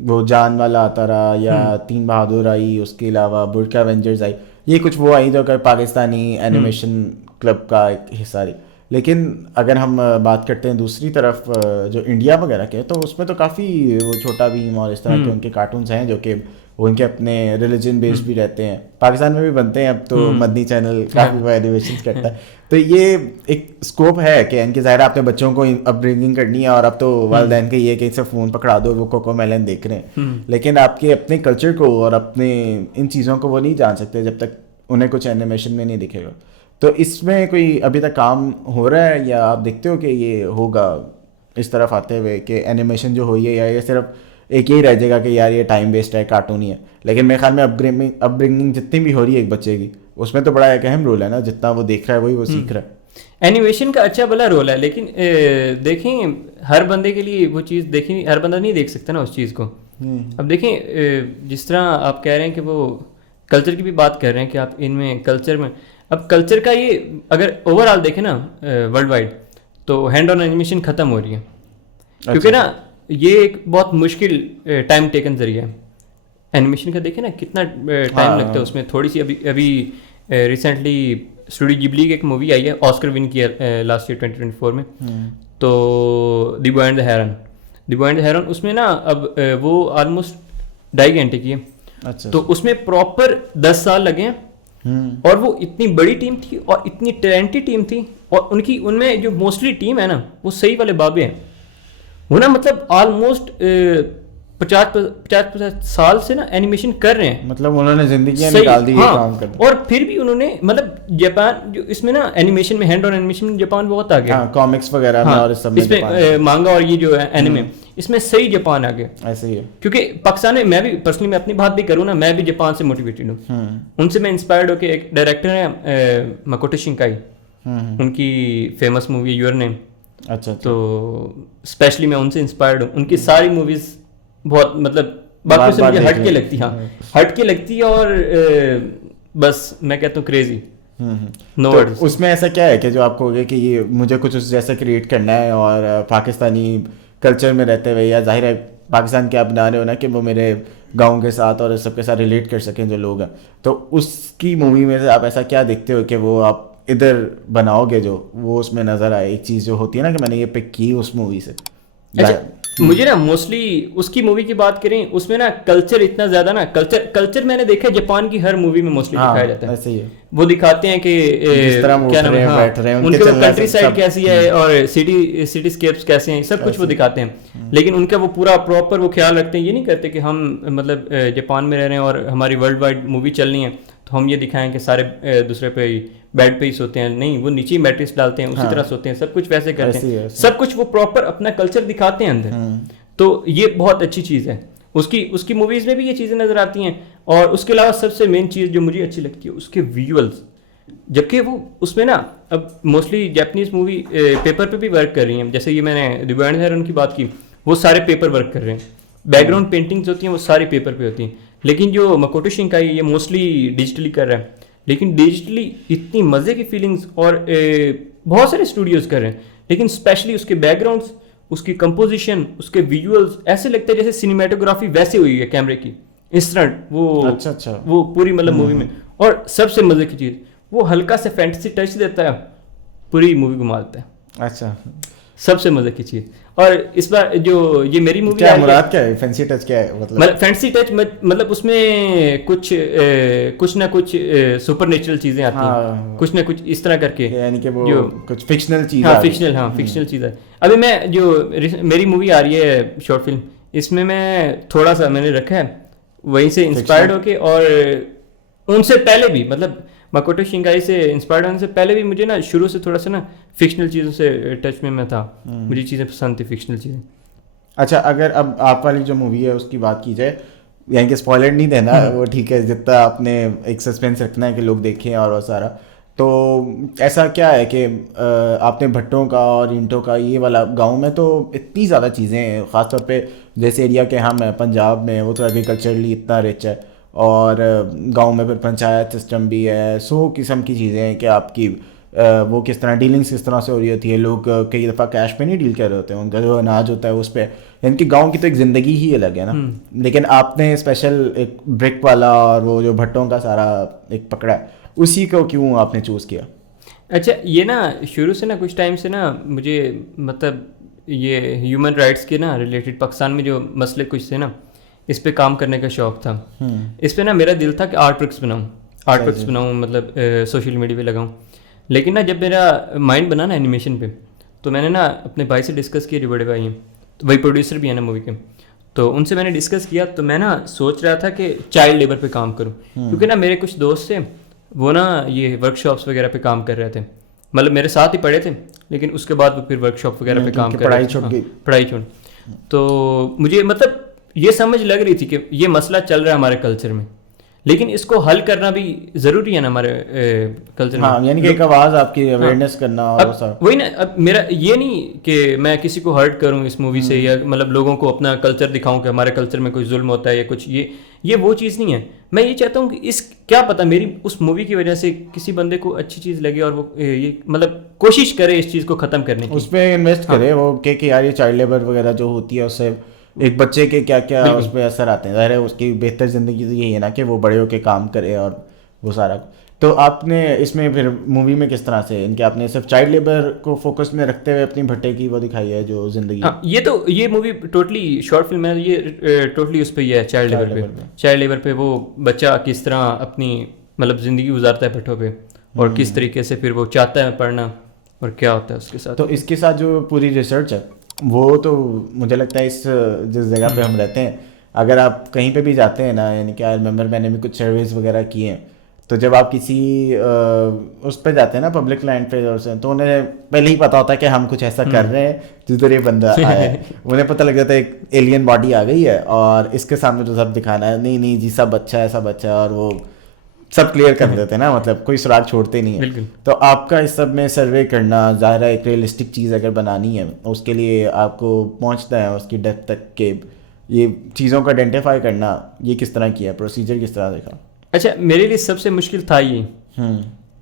وہ جان والا آتا رہا, یا تین بہادر آئی, اس کے علاوہ برکا وینجرز آئی, یہ کچھ وہ آئی جو کہ پاکستانی اینیمیشن کلب کا ایک حصہ رہی. لیکن اگر ہم بات کرتے ہیں دوسری طرف جو انڈیا وغیرہ کے, تو اس میں تو کافی وہ چھوٹا بھیم اور اس طرح کے ان کے کارٹونز ہیں جو کہ وہ ان کے اپنے ریلیجن بیسڈ بھی رہتے ہیں. پاکستان میں بھی بنتے ہیں اب تو, مدنی چینل کافی وہ اینیمیشنز کرتا ہے. تو یہ ایک اسکوپ ہے کہ ان کے ظاہر اپنے بچوں کو اپ برنگنگ کرنی ہے, اور اب تو والدین کے یہ کہ ان سے فون پکڑا دو, وہ کوکو میلن دیکھ رہے ہیں, لیکن آپ کے اپنے کلچر کو اور اپنے ان چیزوں کو وہ نہیں جان سکتے جب تک انہیں کچھ اینیمیشن میں نہیں دکھے گا. تو اس میں کوئی ابھی تک کام ہو رہا ہے, یا آپ دیکھتے ہو کہ یہ ہوگا اس طرف آتے ہوئے کہ اینیمیشن جو ہوئی ہے, یا یہ صرف ایک یہی رہ جائے گا کہ یار یہ ٹائم ویسٹ ہے, کارٹون ہی ہے؟ لیکن میرے خیال میں اپ برنگنگ جتنی بھی ہو رہی ہے ایک بچے کی, اس میں تو بڑا ایک اہم رول ہے نا, جتنا وہ دیکھ رہا ہے وہی وہ سیکھ رہا ہے. اینیمیشن کا اچھا بھلا رول ہے, لیکن دیکھیں ہر بندے کے لیے وہ چیز دیکھیں, ہر بندہ نہیں دیکھ سکتا نا اس چیز کو. اب دیکھیں جس طرح آپ کہہ رہے ہیں کہ وہ کلچر کی بھی بات کر رہے ہیں کہ آپ ان میں کلچر میں, اب کلچر کا یہ اگر اوور آل دیکھیں نا ورلڈ وائڈ, تو ہینڈ آن اینیمیشن ختم ہو رہی ہے, کیونکہ نا یہ ایک بہت مشکل ٹائم ٹیکن ذریعہ ہے اینیمیشن کا. دیکھیں نا کتنا ٹائم لگتا ہے اس میں. تھوڑی سی ابھی ریسنٹلی اسٹوڈیو جبلی کی ایک مووی آئی ہے, آسکر ون کیا لاسٹ ایئر 2024 میں, تو the boy and the heron. The boy and the heron اس میں نا اب وہ آلموسٹ 2.5 گھنٹے کی ہے, تو اس میں پراپر 10 سال لگے ہیں, اور وہ اتنی بڑی ٹیم تھی اور اتنی ٹیلنٹڈ ٹیم تھی, اور ان میں جو موسٹلی ٹیم ہے نا وہ صحیح والے بابے ہیں. وہ نا مطلب آلموسٹ 50 سال سے نا اینیمیشن کر رہے ہیں, مطلب انہوں نے زندگیاں نکال دی یہ کام کرنے, اور پھر بھی انہوں نے مطلب جاپان جو اس میں نا اینیمیشن میں ہینڈ آن اینیمیشن میں جاپان بہت آگے, کامکس وغیرہ میں, اور اس میں مانگا اور یہ جو ہے اینیمے, اس میں صحیح جاپان آگے. ایسے ہی ہے, کیونکہ پاکستان میں میں بھی پرسنلی میں اپنی بات بھی کروں نا, میں بھی جاپان سے موٹیویٹڈ ہوں. ان سے میں انسپائرڈ ہو کے, ایک ڈائریکٹر ہے ماکوٹو شنکائی, ان کی فیمس مووی یور نیم. اچھا, تو اسپیشلی میں ان سے انسپائرڈ ہوں. ان کی ساری موویز بہت مطلب باقی سے مجھے ہٹ کے لگتی, ہاں ہٹ کے لگتی ہے, اور بس میں کہتا ہوں کریزی. اس میں ایسا کیا ہے کہ جو آپ کو ہوگا کہ یہ مجھے کچھ اس جیسا کریٹ کرنا ہے, اور پاکستانی کلچر میں رہتے ہوئے, یا ظاہر ہے پاکستان کے آپ بنا رہے ہو نا کہ وہ میرے گاؤں کے ساتھ اور سب کے ساتھ ریلیٹ کر سکیں جو لوگ ہیں, تو اس کی مووی میں سے آپ ایسا کیا دیکھتے ہو کہ وہ آپ ادھر بناؤ گے جو وہ اس میں نظر آئے, ایک چیز جو ہوتی ہے نا کہ میں نے یہ پک کی اس مووی سے؟ اچھا, مجھے نا موسٹلی اس کی مووی کی بات کریں, اس میں نا کلچر اتنا زیادہ نا کلچر میں نے دیکھا جاپان کی ہر مووی میں موسٹلی دکھایا جاتا ہے. ایسے ہی ہے, وہ دکھاتے ہیں کہ کیا نام ہے, ان کے کنٹری سائڈ کیسی ہے اور سٹی اسکیپس کیسے ہیں, سب کچھ وہ دکھاتے ہیں. لیکن ان کا وہ پورا پراپر وہ خیال رکھتے ہیں, یہ نہیں کرتے کہ ہم مطلب جاپان میں رہ رہے ہیں اور ہماری ورلڈ وائڈ مووی چلنی ہے تو ہم یہ دکھائیں کہ سارے دوسرے پہ بیڈ پہ ہی سوتے ہیں, نہیں وہ نیچے ہی میٹرس ڈالتے ہیں, اسی طرح سوتے ہیں, سب کچھ ویسے کرتے ہیں, سب کچھ وہ پراپر اپنا کلچر دکھاتے ہیں اندر. تو یہ بہت اچھی چیز ہے. اس کی موویز میں بھی یہ چیزیں نظر آتی ہیں. اور اس کے علاوہ سب سے مین چیز جو مجھے اچھی لگتی ہے اس کے ویژولز, جبکہ وہ اس میں نا اب موسٹلی جاپنیز مووی پیپر پہ بھی ورک کر رہی ہیں. جیسے یہ میں نے دی بائنڈ ہیرون کی بات کی, وہ سارے پیپر ورک کر رہے ہیں. بیک گراؤنڈ پینٹنگز ہوتی ہیں وہ ساری پیپر پہ ہوتی ہیں. لیکن جو مکوٹو شنکائی یہ موسٹلی ڈیجیٹلی کر رہا ہے, لیکن ڈیجیٹلی اتنی مزے کی فیلنگس اور بہت سارے اسٹوڈیوز کر رہے ہیں, لیکن اسپیشلی اس کے بیک گراؤنڈس, اس کی کمپوزیشن, اس کے ویژولز ایسے لگتا ہے جیسے سنیمیٹوگرافی ویسے ہوئی ہے کیمرے کی انسٹنٹ, وہ پوری مطلب مووی میں. اور سب سے مزے کی چیز وہ ہلکا سے فینٹیسی ٹچ دیتا ہے, پوری مووی گھما دیتا ہے. اچھا, سب سے مزے کی چیز. اور اس بار جو یہ میری مووی کیا مراد کیا ہے فینسی ٹچ کیا ہے مطلب فینسی ٹچ مطلب اس میں کچھ نہ کچھ سپر نیچرل چیزیں آتی ہیں, کچھ نہ کچھ اس طرح کر کے, یعنی کہ وہ کچھ فکشنل چیز. ہاں فکشنل چیز ہے. ابھی میں جو میری مووی آ رہی ہے شارٹ فلم, اس میں تھوڑا سا میں نے رکھا ہے وہیں سے انسپائرڈ ہو کے, اور ان سے پہلے بھی مطلب مکوٹو شنکائی سے انسپائرڈ ہونے سے پہلے بھی مجھے نا شروع سے تھوڑا سا نا فکشنل چیزوں سے ٹچ میں تھا, مجھے چیزیں پسند تھی فکشنل چیزیں. اچھا, اگر اب آپ والی جو مووی ہے اس کی بات کی جائے, یعنی کہ اسپوائلر نہیں دینا وہ ٹھیک ہے, جتنا آپ نے ایک سسپینس رکھنا ہے کہ لوگ دیکھیں اور وہ سارا, تو ایسا کیا ہے کہ آپ نے بھٹوں کا اور اینٹوں کا یہ والا گاؤں میں تو اتنی زیادہ چیزیں ہیں, خاص طور پہ جیسے ایریا کے ہم ہیں پنجاب میں, وہ تو ایگریکلچرلی اتنا رچ ہے, اور گاؤں میں پھر پنچایت سسٹم بھی ہے, 100 قسم کی چیزیں ہیں کہ آپ کی وہ کس طرح ڈیلنگس کس طرح سے ہو رہی ہوتی ہے. لوگ کئی دفعہ کیش پہ نہیں ڈیل کر رہے ہوتے ہیں, ان کا جو اناج ہوتا ہے اس پہ, ان کی گاؤں کی تو ایک زندگی ہی الگ ہے نا. لیکن آپ نے اسپیشل ایک بریک والا اور وہ جو بھٹوں کا سارا ایک پکڑا ہے, اسی کو کیوں آپ نے چوز کیا؟ اچھا, یہ نا شروع سے نا کچھ ٹائم سے نا مجھے مطلب یہ ہیومن رائٹس کے نا ریلیٹڈ پاکستان میں جو مسئلے کچھ تھے نا, اس پہ کام کرنے کا شوق تھا. اس پہ نا میرا دل تھا کہ آرٹ ورکس بناؤں مطلب سوشل میڈیا پہ لگاؤں. لیکن نا جب میرا مائنڈ بنا نا اینیمیشن پہ, تو میں نے نا اپنے بھائی سے ڈسکس کیا, جو بڑے بھائی ہیں, تو وہی پروڈیوسر بھی ہیں نا مووی کے, تو ان سے میں نے ڈسکس کیا. تو میں نا سوچ رہا تھا کہ چائلڈ لیبر پہ کام کروں, کیونکہ نا میرے کچھ دوست تھے وہ نا یہ ورک شاپس وغیرہ پہ کام کر رہے تھے, مطلب میرے ساتھ ہی پڑھے تھے, لیکن اس کے بعد وہ پھر ورک شاپ وغیرہ پہ کام کر رہے تھے, پڑھائی چھوڑ. تو مجھے مطلب یہ سمجھ لگ رہی تھی کہ یہ مسئلہ چل رہا ہے ہمارے کلچر میں, لیکن اس کو حل کرنا بھی ضروری ہے نا ہمارے کلچر میں. ہاں, یعنی کہ ایک آواز آپ کی اویئرنیس کرنا, اور وہی نا. اب میرا یہ نہیں کہ میں کسی کو ہرٹ کروں اس مووی سے, یا مطلب لوگوں کو اپنا کلچر دکھاؤں کہ ہمارے کلچر میں کوئی ظلم ہوتا ہے یا کچھ, یہ وہ چیز نہیں ہے. میں یہ چاہتا ہوں کہ اس کیا پتہ میری اس مووی کی وجہ سے کسی بندے کو اچھی چیز لگے, اور وہ یہ مطلب کوشش کرے اس چیز کو ختم کرنے کی, اس پہ انویسٹ کرے وہ کہ یار یہ چائلڈ لیبر وغیرہ جو ہوتی ہے اس سے ایک بچے کے کیا کیا اس پہ اثر آتے ہیں. ظاہر ہے اس کی بہتر زندگی تو یہی ہے نا کہ وہ بڑے ہو کے کام کرے اور وہ سارا. تو آپ نے اس میں پھر مووی میں کس طرح سے ان کے آپ نے صرف چائلڈ لیبر کو فوکس میں رکھتے ہوئے اپنی بھٹے کی وہ دکھائی ہے جو زندگی؟ یہ مووی ٹوٹلی شارٹ فلم ہے, یہ ٹوٹلی اس پہ یہ ہے چائلڈ لیبر پہ وہ بچہ کس طرح اپنی مطلب زندگی گزارتا ہے بھٹوں پہ, اور کس طریقے سے پھر وہ چاہتا ہے پڑھنا اور کیا ہوتا ہے اس کے ساتھ. تو اس کے ساتھ جو پوری ریسرچ ہے وہ تو مجھے لگتا ہے اس جس جگہ پہ ہم رہتے ہیں, اگر آپ کہیں پہ بھی جاتے ہیں نا, یعنی کہ آئی ریمبر میں نے بھی کچھ سرویز وغیرہ کیے ہیں, تو جب آپ کسی اس پہ جاتے ہیں نا پبلک لینڈ پہ, تو انہیں پہلے ہی پتہ ہوتا ہے کہ ہم کچھ ایسا کر رہے ہیں جدھر یہ بندہ آیا ہے. انہیں پتہ لگ جاتا ہے ایک ایلین باڈی آ گئی ہے اور اس کے سامنے تو سب دکھانا ہے, نہیں جی سب اچھا ہے, سب اچھا ہے, اور وہ سب کلیئر کر دیتے ہیں نا, مطلب کوئی سراغ چھوڑتے نہیں ہیں. تو آپ کا اس سب میں سروے کرنا, ظاہر ہے ایک ریئلسٹک چیز اگر بنانی ہے اس کے لیے آپ کو پہنچنا ہے اس کی ڈیپتھ تک, کہ یہ چیزوں کو آئیڈینٹیفائی کرنا, یہ کس طرح کیا, پروسیجر کس طرح دیکھا؟ اچھا, میرے لیے سب سے مشکل تھا یہ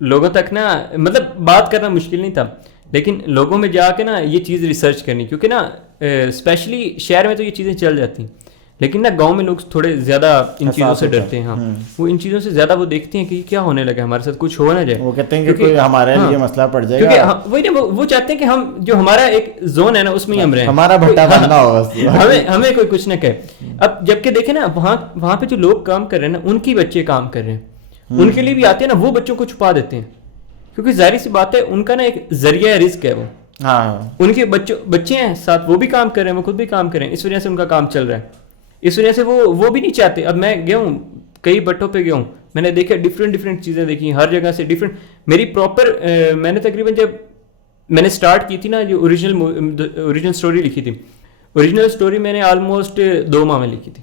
لوگوں تک نا, مطلب بات کرنا مشکل نہیں تھا, لیکن لوگوں میں جا کے نا یہ چیز ریسرچ کرنی, کیونکہ نا اسپیشلی شہر میں تو یہ چیزیں چل جاتی ہیں, لیکن نا گاؤں میں لوگ تھوڑے زیادہ ان چیزوں سے ڈرتے ہیں. ہاں, وہ ان چیزوں سے زیادہ وہ دیکھتے ہیں کہ کیا ہونے لگا ہمارے ساتھ, کچھ ہو نہ جائے. وہ کہتے ہیں کہ کوئی ہمارے لیے مسئلہ پڑ جائے گا, کیونکہ وہی نا وہ چاہتے ہیں کہ ہم جو ہمارا ایک زون ہے نا اس میں ہی ہم رہیں, ہمارا بھٹا بننا ہوگا, ہمیں کوئی کچھ نہ کہے. اب جب کہ دیکھیں نا وہاں پہ جو لوگ کام کر رہے ہیں نا, ان کی بچے کام کر رہے ہیں, ان کے لیے بھی آتے ہیں نا, وہ بچوں کو چھپا دیتے ہیں, کیونکہ ظاہر سی بات ہے ان کا نا ایک ذریعہ رزق ہے وہ. ہاں, ان کے بچے ہیں ساتھ, وہ بھی کام کر رہے ہیں, وہ خود بھی کام کر رہے ہیں, اس وجہ سے ان کا کام چل رہا ہے. اس وجہ سے وہ بھی نہیں چاہتے. اب میں گیا ہوں کئی بٹوں پہ گیا ہوں, میں نے دیکھا ڈفرینٹ چیزیں دیکھی ہر جگہ سے ڈفرینٹ. میری پراپر میں نے تقریباً جب میں نے اسٹارٹ کی تھی نا جو اوریجنل اسٹوری لکھی تھی, اوریجنل اسٹوری میں نے آلموسٹ 2 ماہ میں لکھی تھی,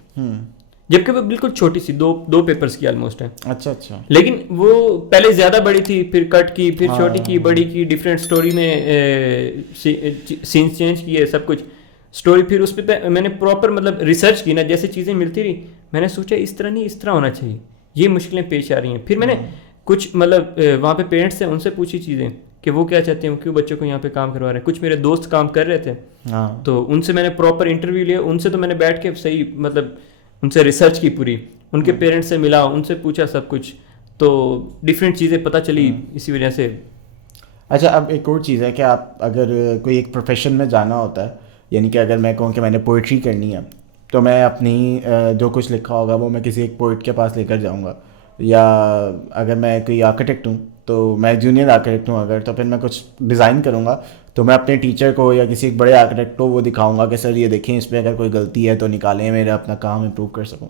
جبکہ وہ بالکل چھوٹی سی 2 پیپرس کی آلموسٹ ہے. اچھا. لیکن وہ پہلے زیادہ بڑی تھی, پھر کٹ کی, پھر چھوٹی کی, بڑی کی, ڈفرینٹ اسٹوری میں سینس چینج کیے سب کچھ اسٹوری. پھر اس پہ میں نے پراپر مطلب ریسرچ کی نا, جیسے چیزیں ملتی رہی میں نے سوچا اس طرح نہیں, اس طرح ہونا چاہیے, یہ مشکلیں پیش آ رہی ہیں. پھر میں نے کچھ مطلب وہاں پہ پیرنٹس ہیں ان سے پوچھی چیزیں کہ وہ کیا چاہتے ہیں, کیوں بچوں کو یہاں پہ کام کروا رہے ہیں. کچھ میرے دوست کام کر رہے تھے تو ان سے میں نے پراپر انٹرویو لیا, ان سے تو میں نے بیٹھ کے صحیح مطلب ان سے ریسرچ کی پوری, ان کے پیرنٹس سے ملا, ان سے پوچھا سب کچھ, تو ڈفرینٹ چیزیں پتہ چلی اسی وجہ سے. اچھا, اب ایک اور چیز ہے کہ آپ اگر کوئی ایک پروفیشن میں جانا ہوتا ہے, یعنی کہ اگر میں کہوں کہ میں نے پوئٹری کرنی ہے تو میں اپنی جو کچھ لکھا ہوگا وہ میں کسی ایک پوئٹ کے پاس لے کر جاؤں گا, یا اگر میں کوئی آرکیٹیکٹ ہوں تو میں جونیئر آرکیٹیکٹ ہوں اگر, تو پھر میں کچھ ڈیزائن کروں گا تو میں اپنے ٹیچر کو یا کسی ایک بڑے آرکیٹیکٹ کو وہ دکھاؤں گا کہ سر یہ دیکھیں اس پہ اگر کوئی غلطی ہے تو نکالیں, میرا اپنا کام امپروو کر سکوں.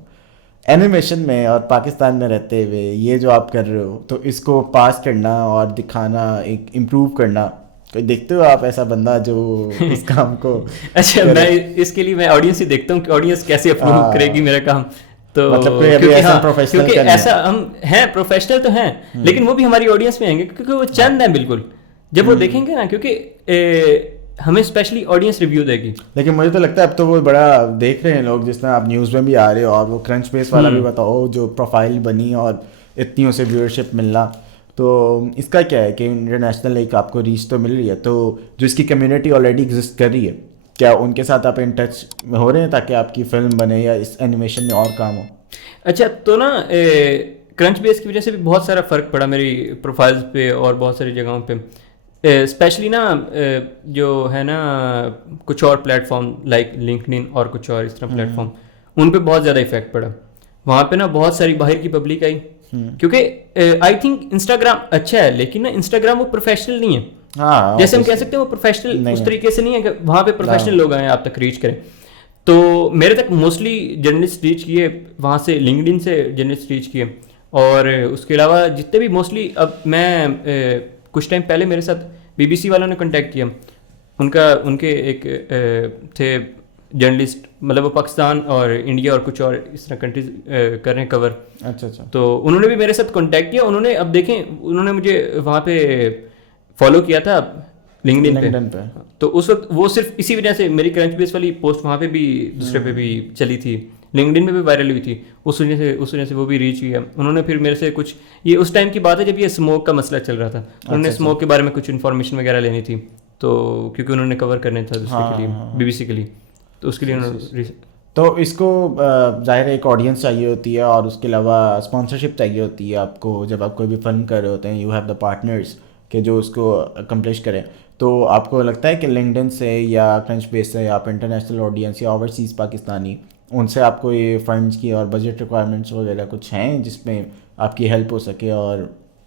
اینیمیشن میں اور پاکستان میں رہتے ہوئے یہ جو آپ کر رہے ہو, تو اس کو پاس کرنا اور دکھانا, ایک امپروو کرنا, کوئی دیکھتے ہو آپ ایسا بندہ جو اس کام کو؟ اچھا, میں اس کے لیے میں آڈینس ہی دیکھتا ہوں کہ آڈینس کیسے اپروو کرے گی میرا کام. تو مطلب کیونکہ ایسا ہم ہیں پروفیشنل تو ہیں, لیکن وہ بھی ہماری آڈینس میں آئیں گے کیونکہ وہ چند ہیں بالکل, جب وہ دیکھیں گے نا, کیونکہ ہمیں اسپیشلی آڈینس ریویو دے گی. لیکن مجھے تو لگتا ہے اب تو وہ بڑا دیکھ رہے ہیں لوگ, جس طرح آپ نیوز میں بھی آ رہے ہو, اور وہ کرنچ بیس والا بھی بتاؤ جو پروفائل بنی اور اتنی اسے ویورشپ ملنا, تو اس کا کیا ہے کہ انٹرنیشنل ایک آپ کو ریچ تو مل رہی ہے, تو جو اس کی کمیونٹی آلریڈی ایگزسٹ کر رہی ہے, کیا ان کے ساتھ آپ ان ٹچ ہو رہے ہیں تاکہ آپ کی فلم بنے یا اس اینیمیشن میں اور کام ہو؟ اچھا, تو نا کرنچ بیس کی وجہ سے بھی بہت سارا فرق پڑا میری پروفائلز پہ اور بہت ساری جگہوں پہ, اسپیشلی نا جو ہے نا کچھ اور پلیٹ فارم لائک لنکڈ ان اور کچھ اور اس طرح پلیٹ فارم, ان پہ بہت زیادہ افیکٹ پڑا. وہاں پہ نا بہت ساری باہر کی پبلک آئی, کیونکہ آئی تھنک انسٹاگرام اچھا ہے لیکن نا انسٹاگرام وہ پروفیشنل نہیں ہے, جیسے ہم کہہ سکتے ہیں وہ پروفیشنل اس طریقے سے نہیں ہے کہ وہاں پہ پروفیشنل لوگ آئیں آپ تک ریچ کریں. تو میرے تک موسٹلی جرنلسٹ ریچ کیے وہاں سے, لنکڈ ان سے جرنلسٹ ریچ کیے, اور اس کے علاوہ جتنے بھی موسٹلی, اب میں کچھ ٹائم پہلے میرے ساتھ BBC والوں نے کانٹیکٹ کیا, ان کے ایک تھے جرنلسٹ, مطلب وہ پاکستان اور انڈیا اور کچھ اور اس طرح کنٹریز کر رہے ہیں کور. اچھا, تو انہوں نے بھی میرے ساتھ کانٹیکٹ کیا. انہوں نے اب دیکھیں انہوں نے مجھے وہاں پہ فالو کیا تھا لنکڈ ان پہ, تو اس وقت وہ صرف اسی وجہ سے میری کرنچ بیس والی پوسٹ وہاں پہ بھی دوسرے پہ بھی چلی تھی, لنکڈ ان پہ بھی وائرل ہوئی تھی, اس وجہ سے وہ بھی ریچ ہوئی ہے. انہوں نے پھر میرے سے کچھ, یہ اس ٹائم کی بات ہے جب یہ اسموک کا مسئلہ چل رہا تھا, انہوں نے اسموک کے بارے میں کچھ انفارمیشن وغیرہ لینی تھی, تو کیونکہ انہوں نے کور کرنے تھا دوسرے کے لیے BBC کے لیے, تو اس کے لیے انہوں نے. تو اس کو ظاہر ایک آڈینس چاہیے ہوتی ہے, اور اس کے علاوہ اسپانسرشپ چاہیے ہوتی ہے آپ کو, جب آپ کوئی بھی فن کر رہے ہوتے ہیں, یو ہیو دا پارٹنرس کہ جو اس کو اکمپلش کریں. تو آپ کو لگتا ہے کہ لنکڈ ان سے یا کرنچ بیس سے یا آپ انٹرنیشنل آڈینس یا اوورسیز پاکستانی, ان سے آپ کو یہ فنڈس کی اور بجٹ ریکوائرمنٹس وغیرہ کچھ ہیں جس میں آپ کی ہیلپ ہو سکے اور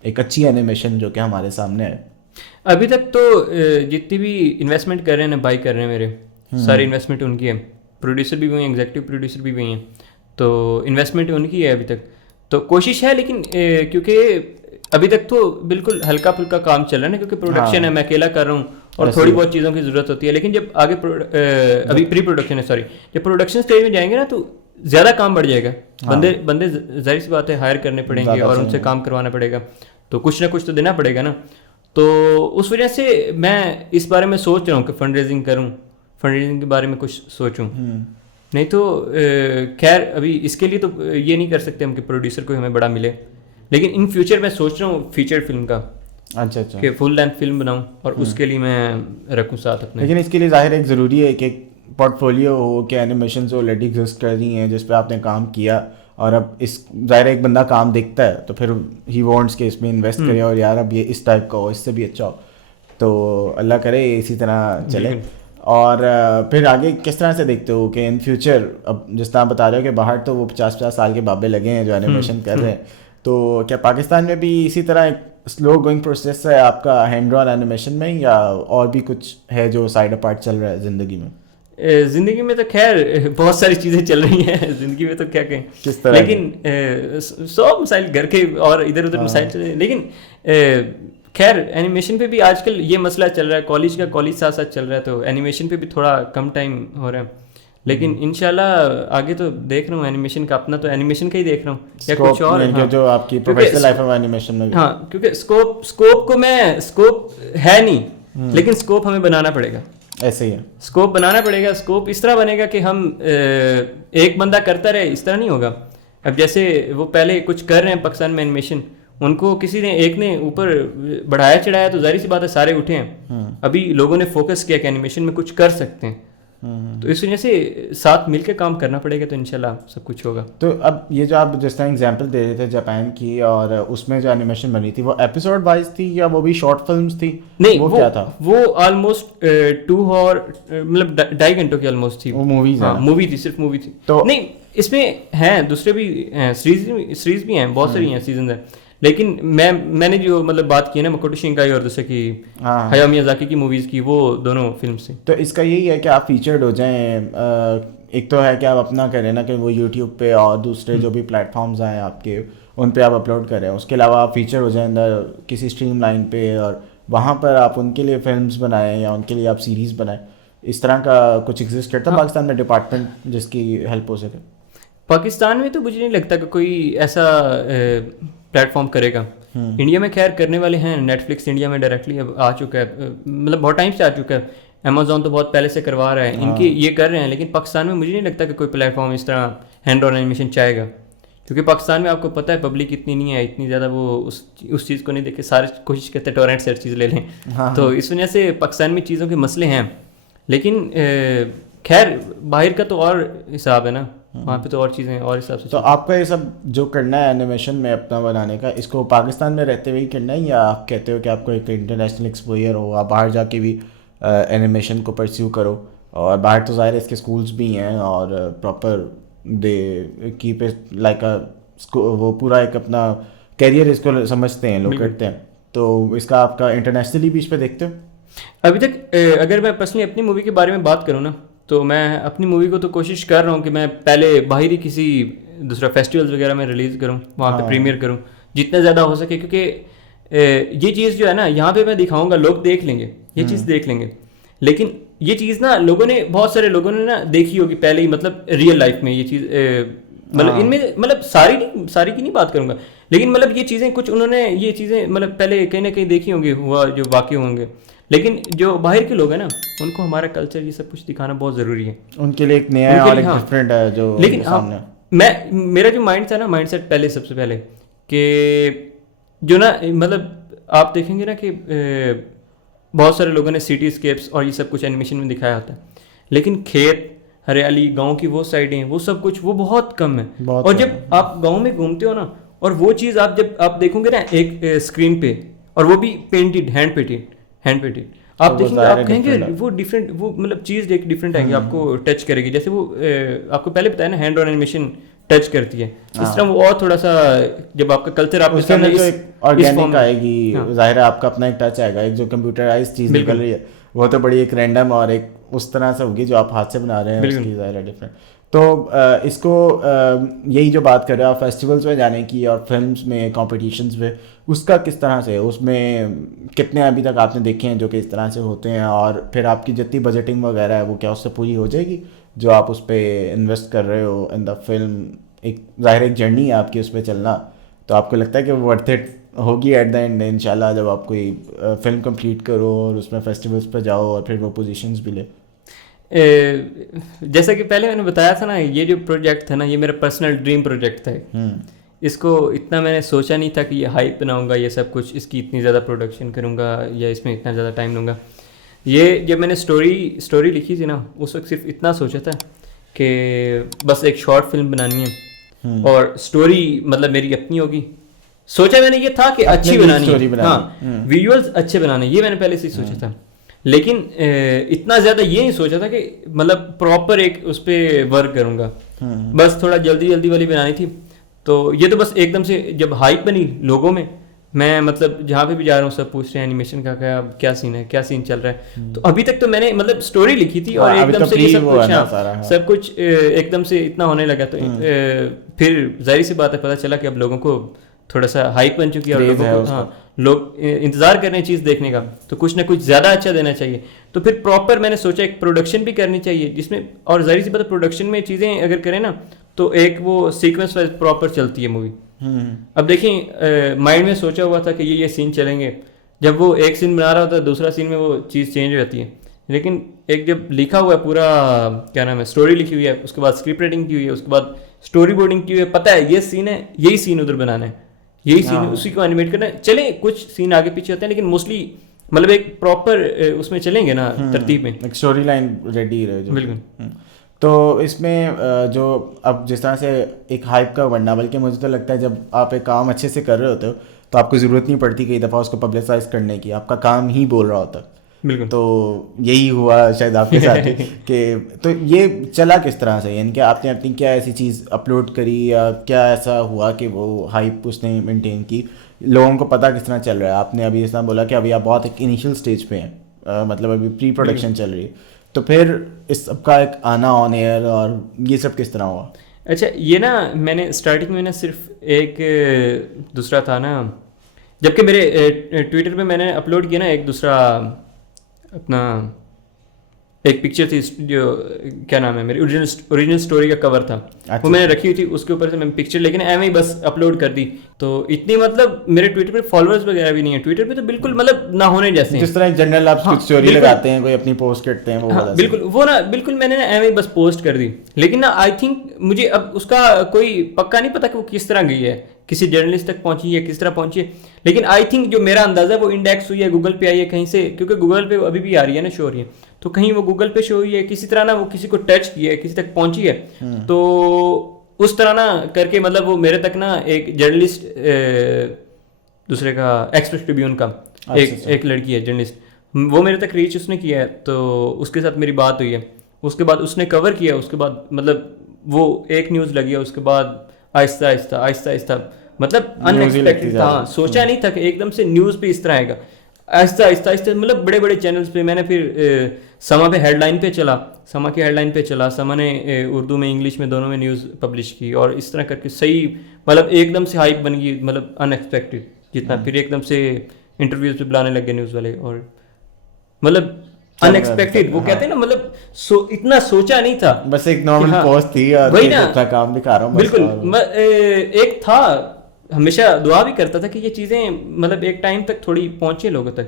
ایک اچھی اینیمیشن جو کہ ہمارے سامنے ہے؟ ابھی تک تو جتنی بھی انویسٹمنٹ کر رہے ہیں نا, بائی کر رہے ہیں میرے, ساری انویسٹمنٹ ان کی ہے, پروڈیوسر بھی وہی ہیں, ایگزیکٹو پروڈیوسر بھی وہی ہیں, تو انویسٹمنٹ ان کی ہے ابھی تک. تو کوشش ہے, لیکن کیونکہ ابھی تک تو بالکل ہلکا پھلکا کام چل رہا ہے نا, کیونکہ پروڈکشن ہے, میں اکیلا کر رہا ہوں اور تھوڑی بہت چیزوں کی ضرورت ہوتی ہے. لیکن جب آگے ابھی پری پروڈکشن ہے, سوری, جب پروڈکشن اسٹیج میں جائیں گے نا تو زیادہ کام بڑھ جائے گا. بندے ظاہر سی بات ہے ہائر کرنے پڑیں گے اور ان سے کام کروانا پڑے گا, تو کچھ نہ کچھ تو دینا پڑے گا نا. تو اس وجہ سے میں اس بارے میں سوچ رہا ہوں کہ فنڈ ریزنگ کروں, فنڈ ریزنگ کے بارے میں کچھ سوچوں. نہیں تو خیر ابھی اس کے لیے تو یہ نہیں کر سکتے ہم کہ پروڈیوسر کو ہمیں بڑا ملے, لیکن ان فیوچر میں سوچ رہا ہوں فیچر فلم کا, اچھا کہ فل لینتھ فلم بناؤں اور اس کے لیے میں رکھوں ساتھ اپنے. لیکن اس کے لیے ظاہر ایک ضروری ہے کہ ایک پورٹ فولیو ہو, کہ اینیمیشنز آلریڈی ایگزسٹ کر رہی ہیں جس پہ آپ نے کام کیا, اور اب اس ظاہر ایک بندہ کام دیکھتا ہے تو پھر ہی وانٹس کہ اس میں انویسٹ کرے, اور یار اب یہ اس ٹائپ کا ہو, اس سے بھی اچھا ہو, تو اللہ کرے اسی طرح چلے. اور پھر آگے کس طرح سے دیکھتے ہو کہ ان فیوچر, اب جس طرح بتا رہے ہو کہ باہر تو وہ 50 سال کے بابے لگے ہیں جو اینیمیشن کر رہے ہیں, تو کیا پاکستان میں بھی اسی طرح ایک سلو گوئنگ پروسیس ہے آپ کا ہینڈ ڈرون اینیمیشن میں, یا اور بھی کچھ ہے جو سائڈ اپارٹ چل رہا ہے زندگی میں؟ زندگی میں تو خیر بہت ساری چیزیں چل رہی ہیں زندگی میں تو کیا کہیں, کس طرح لیکن 100 مسائل گھر کے اور ادھر ادھر مسائل چل رہے ہیں, لیکن خیر اینیمیشن پہ بھی آج کل یہ مسئلہ چل رہا ہے, کالج ساتھ ساتھ چل رہا ہے, تو اینیمیشن پہ بھی تھوڑا کم ٹائم ہو رہا ہے, لیکن انشاءاللہ آگے تو دیکھ رہا ہوں اینیمیشن کا, اپنا تو اینیمیشن کا ہی دیکھ رہا ہوں یا کچھ اور, جو آپ کی پروفیشنل لائف میں اینیمیشن میں. ہاں کیونکہ اسکوپ کو میں اسکوپ ہے نہیں, لیکن اسکوپ ہمیں بنانا پڑے گا, ایسے ہی ہے اسکوپ بنانا پڑے گا. اسکوپ اس طرح بنے گا کہ ہم ایک بندہ کرتا رہے, اس طرح نہیں ہوگا. اب جیسے وہ پہلے کچھ کر رہے ہیں پاکستان میں اینیمیشن, ان کو کسی نے ایک نے اوپر بڑھایا چڑھایا تو ظاہر سی بات ہے سارے اٹھے ہیں. ابھی لوگوں نے فوکس کیا کہ اینیمیشن میں کچھ کر سکتے ہیں, تو اس وجہ سے ساتھ مل کے کام کرنا پڑے گا, تو انشاءاللہ سب کچھ ہوگا. تو اب یہ جو آپ جس طرح اگزامپل دے رہے تھے جاپان کی, اور اس میں جو اینیمیشن بنی تھی وہ ایپیسوڈ وائز تھی یا وہ بھی شارٹ فلمس تھی؟ نہیں وہ کیا تھا؟ وہ آلموسٹ 2 اور مطلب 2.5 گھنٹوں کی آلموسٹ تھی. وہ موویز ہیں, مووی تھی, صرف مووی تھی. تو نہیں اس میں ہیں دوسرے بھی سیریز بھی ہیں, بہت ساری ہیں, سیزنز ہیں, لیکن میں نے جو مطلب بات کی نا مکوٹو شینکائی اور دوسرے کی ہایاؤ میازاکی کی موویز کی, وہ دونوں فلمس تھیں. تو اس کا یہی ہے کہ آپ فیچرڈ ہو جائیں, ایک تو ہے کہ آپ اپنا کریں نا کہ وہ یوٹیوب پہ اور دوسرے جو بھی پلیٹ فارمز ہیں آپ کے ان پہ آپ اپلوڈ کریں, اس کے علاوہ آپ فیچر ہو جائیں کسی اسٹریم لائن پہ, اور وہاں پر آپ ان کے لیے فلمز بنائیں یا ان کے لیے آپ سیریز بنائیں. اس طرح کا کچھ ایگزسٹ کرتا ہے پاکستان میں ڈپارٹمنٹ جس کی ہیلپ ہو سکے؟ پاکستان میں تو مجھے نہیں لگتا کہ کوئی ایسا پلیٹ فارم کرے گا. انڈیا میں خیر کرنے والے ہیں, نیٹ فلکس انڈیا میں ڈائریکٹلی اب آ چکا ہے, مطلب بہت ٹائم سے آ چکا ہے. امیزون تو بہت پہلے سے کروا رہا ہے, ان کی یہ کر رہے ہیں, لیکن پاکستان میں مجھے نہیں لگتا کہ کوئی پلیٹ فارم اس طرح ہینڈ آن اینیمیشن چاہے گا, کیونکہ پاکستان میں آپ کو پتہ ہے پبلک اتنی نہیں ہے, اتنی زیادہ وہ اس چیز کو نہیں دیکھ کے سارے کوشش کرتے ہیں ٹورنٹ سے ہر چیز لے لیں. تو اس وجہ سے پاکستان میں چیزوں کے مسئلے ہیں, لیکن خیر باہر کا تو اور حساب ہے نا, وہاں پہ تو اور چیزیں اور حساب سے. تو آپ کا یہ سب جو کرنا ہے اینیمیشن میں اپنا بنانے کا, اس کو پاکستان میں رہتے ہوئے ہی کرنا ہے, یا آپ کہتے ہو کہ آپ کو ایک انٹرنیشنل ایکسپوئر ہو, آپ باہر جا کے بھی اینیمیشن کو پرسیو کرو, اور باہر تو ظاہر ہے اس کے اسکولس بھی ہیں اور proper they keep it like وہ پورا ایک اپنا کیریئر اس کو سمجھتے ہیں لوگ, کرتے ہیں, تو اس کا آپ کا انٹرنیشنلی بھی اس پہ دیکھتے ہو؟ ابھی تک اگر میں پرسنلی اپنی مووی کے بارے میں بات کروں نا, تو میں اپنی مووی کو تو کوشش کر رہا ہوں کہ میں پہلے باہر ہی کسی دوسرا فیسٹیولز وغیرہ میں ریلیز کروں, وہاں پہ پریمیئر کروں جتنا زیادہ ہو سکے, کیونکہ یہ چیز جو ہے نا یہاں پہ میں دکھاؤں گا, لوگ دیکھ لیں گے, یہ چیز دیکھ لیں گے, لیکن یہ چیز نا لوگوں نے, بہت سارے لوگوں نے نا دیکھی ہوگی پہلے ہی, مطلب ریئل لائف میں یہ چیز, مطلب ان میں مطلب ساری کی نہیں بات کروں گا, لیکن مطلب یہ چیزیں کچھ انہوں نے یہ چیزیں مطلب پہلے کہیں نہ کہیں دیکھی ہوں گی, ہوا جو واقع ہوں گے, لیکن جو باہر کے لوگ ہیں نا ان کو ہمارا کلچر یہ سب کچھ دکھانا بہت ضروری ہے, ان کے لیے ایک نیا ہے اور ایک ڈفرینٹ ہے جو سامنے. میں میرا جو مائنڈ تھا نا, مائنڈ سیٹ پہلے سب سے پہلے کہ جو نا مطلب آپ دیکھیں گے نا کہ بہت سارے لوگوں نے سٹی اسکیپس اور یہ سب کچھ اینیمیشن میں دکھایا ہوتا ہے, لیکن کھیت ہریالی گاؤں کی وہ سائڈیں وہ سب کچھ وہ بہت کم ہے. اور جب آپ گاؤں میں گھومتے ہو نا, اور وہ چیز آپ جب آپ دیکھو گے نا ایک اسکرین پہ, اور وہ بھی پینٹڈ ہینڈ پیٹنگ آپ دیکھیں گے, آپ کہیں گے وہ ڈفرینٹ, وہ مطلب چیز ایک ڈفرینٹ آئے گی, آپ کو ٹچ کرے گی, جیسے وہ آپ کو پہلے بتایا نا ہینڈ آن اینیمیشن ٹچ کرتی ہے, اس طرح وہ اور تھوڑا سا جب آپ کا کلچر آپ کے سامنے آرگینک آئے گی, ظاہر ہے آپ کا اپنا ایک ٹچ آئے گا. ایک جو کمپیوٹرائز چیز نکل رہی ہے وہ تو بڑی ایک رینڈم اور ایک اس طرح سے ہوگی جو آپ ہاتھ سے بنا رہے ہیں, اس کی ظاہر ہے ڈفرینٹ. تو اس کو یہی جو بات کر رہے ہیں آپ فیسٹیولس میں جانے کی اور فلمس میں کمپٹیشنس میں, اس کا کس طرح سے, اس میں کتنے ابھی تک آپ نے دیکھے ہیں جو کہ اس طرح سے ہوتے ہیں, اور پھر آپ کی جتنی بجٹنگ وغیرہ ہے وہ کیا اس سے پوری ہو جائے گی جو آپ اس پہ انویسٹ کر رہے ہو ان دا فلم؟ ایک ظاہر ایک جرنی ہے آپ کی اس پہ چلنا, تو آپ کو لگتا ہے کہ ورتھ اٹ ہوگی ایٹ دا اینڈ ان شاء اللہ جب آپ کوئی فلم کمپلیٹ کرو اور اس میں فیسٹیولس پہ جاؤ اور پھر وہ پوزیشنز بھی لے؟ جیسا کہ پہلے میں نے بتایا تھا نا, یہ جو پروجیکٹ تھا نا یہ میرا پرسنل ڈریم پروجیکٹ تھا. اس کو اتنا میں نے سوچا نہیں تھا کہ یہ ہائپ بناؤں گا, یہ سب کچھ, اس کی اتنی زیادہ پروڈکشن کروں گا یا اس میں اتنا زیادہ ٹائم لوں گا. یہ جب میں نے اسٹوری لکھی تھی نا, اس وقت صرف اتنا سوچا تھا کہ بس ایک شارٹ فلم بنانی ہے اور اسٹوری مطلب میری اپنی ہوگی. سوچا میں نے یہ تھا کہ اچھی بنانی ہے, ہاں ویژولز اچھے بنانے, یہ میں نے پہلے سے ہی سوچا تھا, لیکن اتنا زیادہ یہ نہیں سوچا تھا کہ مطلب پراپر ایک اس پہ ورک کروں گا. بس تھوڑا جلدی والی بنانی تھی. تو یہ تو بس ایک دم سے جب ہائپ بنی لوگوں میں, میں مطلب جہاں پہ بھی جا رہا ہوں سب پوچھ رہے ہیں اینیمیشن کا کیا سین ہے, کیا سین چل رہا ہے. تو ابھی تک تو میں نے مطلب اسٹوری لکھی تھی اور ایک دم سے یہ سب کچھ ایک دم سے اتنا ہونے لگا, تو پھر ظاہر سی بات ہے پتہ چلا کہ اب لوگوں کو تھوڑا سا ہائپ بن چکی ہے اور لوگوں کو, ہاں لوگ انتظار کر رہے ہیں چیز دیکھنے کا, تو کچھ نہ کچھ زیادہ اچھا دینا چاہیے. تو پھر پراپر میں نے سوچا ایک پروڈکشن بھی کرنی چاہیے جس میں, اور ظاہر سی بات ہے پروڈکشن میں چیزیں اگر کریں نا تو ایک وہ سیکوینس وائز پراپر چلتی ہے مووی. اب دیکھیں مائنڈ میں سوچا ہوا تھا کہ یہ سین چلیں گے, جب وہ ایک سین بنا رہا ہوتا ہے دوسرا سین میں وہ چیز چینج ہو جاتی ہے. لیکن ایک جب لکھا ہوا ہے پورا کیا نام ہے اسٹوری لکھی ہوئی ہے, اس کے بعد اسکرپٹ رائٹنگ کی ہوئی ہے, اس کے بعد اسٹوری بورڈنگ کی ہوئی ہے, پتہ ہے یہ سین ہے, یہی سین ادھر بنانا ہے, یہی سین اسی کو اینیمیٹ کرنا ہے. چلیں کچھ سین آگے پیچھے ہوتے ہیں لیکن موسٹلی مطلب ایک پراپر اس میں چلیں گے نا ترتیب میں, ایک اسٹوری لائن ریڈی رہے. بالکل. تو اس میں جو اب جس طرح سے ایک ہائپ کا بننا, بلکہ مجھے تو لگتا ہے جب آپ ایک کام اچھے سے کر رہے ہوتے ہو تو آپ کو ضرورت نہیں پڑتی کئی دفعہ اس کو پبلسائز کرنے کی, آپ کا کام ہی بول رہا ہوتا ہے. بالکل. تو یہی ہوا شاید آپ کے ساتھ کہ تو یہ چلا کس طرح سے, یعنی کہ آپ نے اپنی کیا ایسی چیز اپلوڈ کری یا کیا ایسا ہوا کہ وہ ہائپ اس نے مینٹین کی, لوگوں کو پتہ کس طرح چل رہا ہے. آپ نے ابھی اس طرح بولا کہ ابھی آپ بہت ایک انیشیل اسٹیج پہ ہیں, مطلب ابھی پری پروڈکشن چل رہی ہے, تو پھر اس سب کا ایک آنا آن ایئر اور یہ سب کس طرح ہوا؟ اچھا یہ نا میں نے اسٹارٹنگ میں نا صرف ایک دوسرا تھا نا, جبکہ میرے ٹویٹر پہ میں نے اپلوڈ کیا نا ایک دوسرا اپنا ایک پکچر تھی جو کیا نام ہے میری اوریجنل اسٹوری کا کور تھا, وہ میں نے رکھی ہوئی تھی, اس کے اوپر سے میں پکچر لیکن ایویں ہی بس اپلوڈ کر دی. تو اتنی مطلب میرے ٹویٹر پہ فالوورز وغیرہ بھی نہیں ہیں, ٹویٹر پہ تو بالکل مطلب نہ ہونے جیسے ہیں, جس طرح جنرل آپ کچھ اسٹوری لگاتے ہیں, کوئی اپنی پوسٹ کرتے ہیں, وہ بالکل وہ نا بالکل میں نے نا ایویں بس پوسٹ کر دی. لیکن نا آئی تھنک مجھے اب اس کا کوئی پکا نہیں پتا کہ وہ کس طرح گئی ہے, کسی جرنلسٹ تک پہنچی ہے, کس طرح پہنچی ہے. لیکن آئی تھنک جو میرا اندازہ ہے وہ انڈیکس ہوئی ہے, گوگل پہ آئی ہے کہیں سے, کیونکہ گوگل پہ ابھی بھی آ رہی ہے نا, شو ہو رہی ہے, تو کہیں وہ گوگل پہ شو ہوئی ہے, کسی طرح نا وہ کسی کو ٹچ کیا ہے, کسی تک پہنچی ہے. تو اس طرح نا کر کے مطلب وہ میرے تک نا ایک جرنلسٹ دوسرے کا ایکسپریس ٹریبیون کا ایک لڑکی ہے جرنلسٹ, وہ میرے تک ریچ اس نے کیا ہے, تو اس کے ساتھ میری بات ہوئی ہے. اس کے بعد اس نے کور کیا, اس کے بعد مطلب وہ ایک نیوز لگی ہے, اس کے بعد آہستہ آہستہ مطلب ان ایکسپیکٹڈ تھا, سوچا نہیں تھا کہ ایک دم سے نیوز پہ اس طرح آئے گا. آہستہ آہستہ مطلب بڑے بڑے چینلز پہ میں نے پھر سما پہ ہیڈ لائن پہ چلا, سما کی ہیڈ لائن پہ چلا, سما نے اردو میں انگلش میں دونوں میں نیوز پبلش کی, اور اس طرح کر کے صحیح مطلب ایک دم سے ہائپ بن گئی, مطلب ان ایکسپیکٹڈ جتنا. پھر ایک دم سے انٹرویوز پہ بلانے لگ گئے نیوز والے, اور مطلب ان ایکسپیکٹڈ وہ کہتے ہیں نا, مطلب اتنا سوچا نہیں تھا, بس ایک نارمل پوسٹ تھی اور وہی نا اپنا کام دکھا رہا ہوں. بالکل ایک تھا, ہمیشہ دعا بھی کرتا تھا کہ یہ چیزیں مطلب ایک ٹائم تک تھوڑی پہنچے لوگوں تک,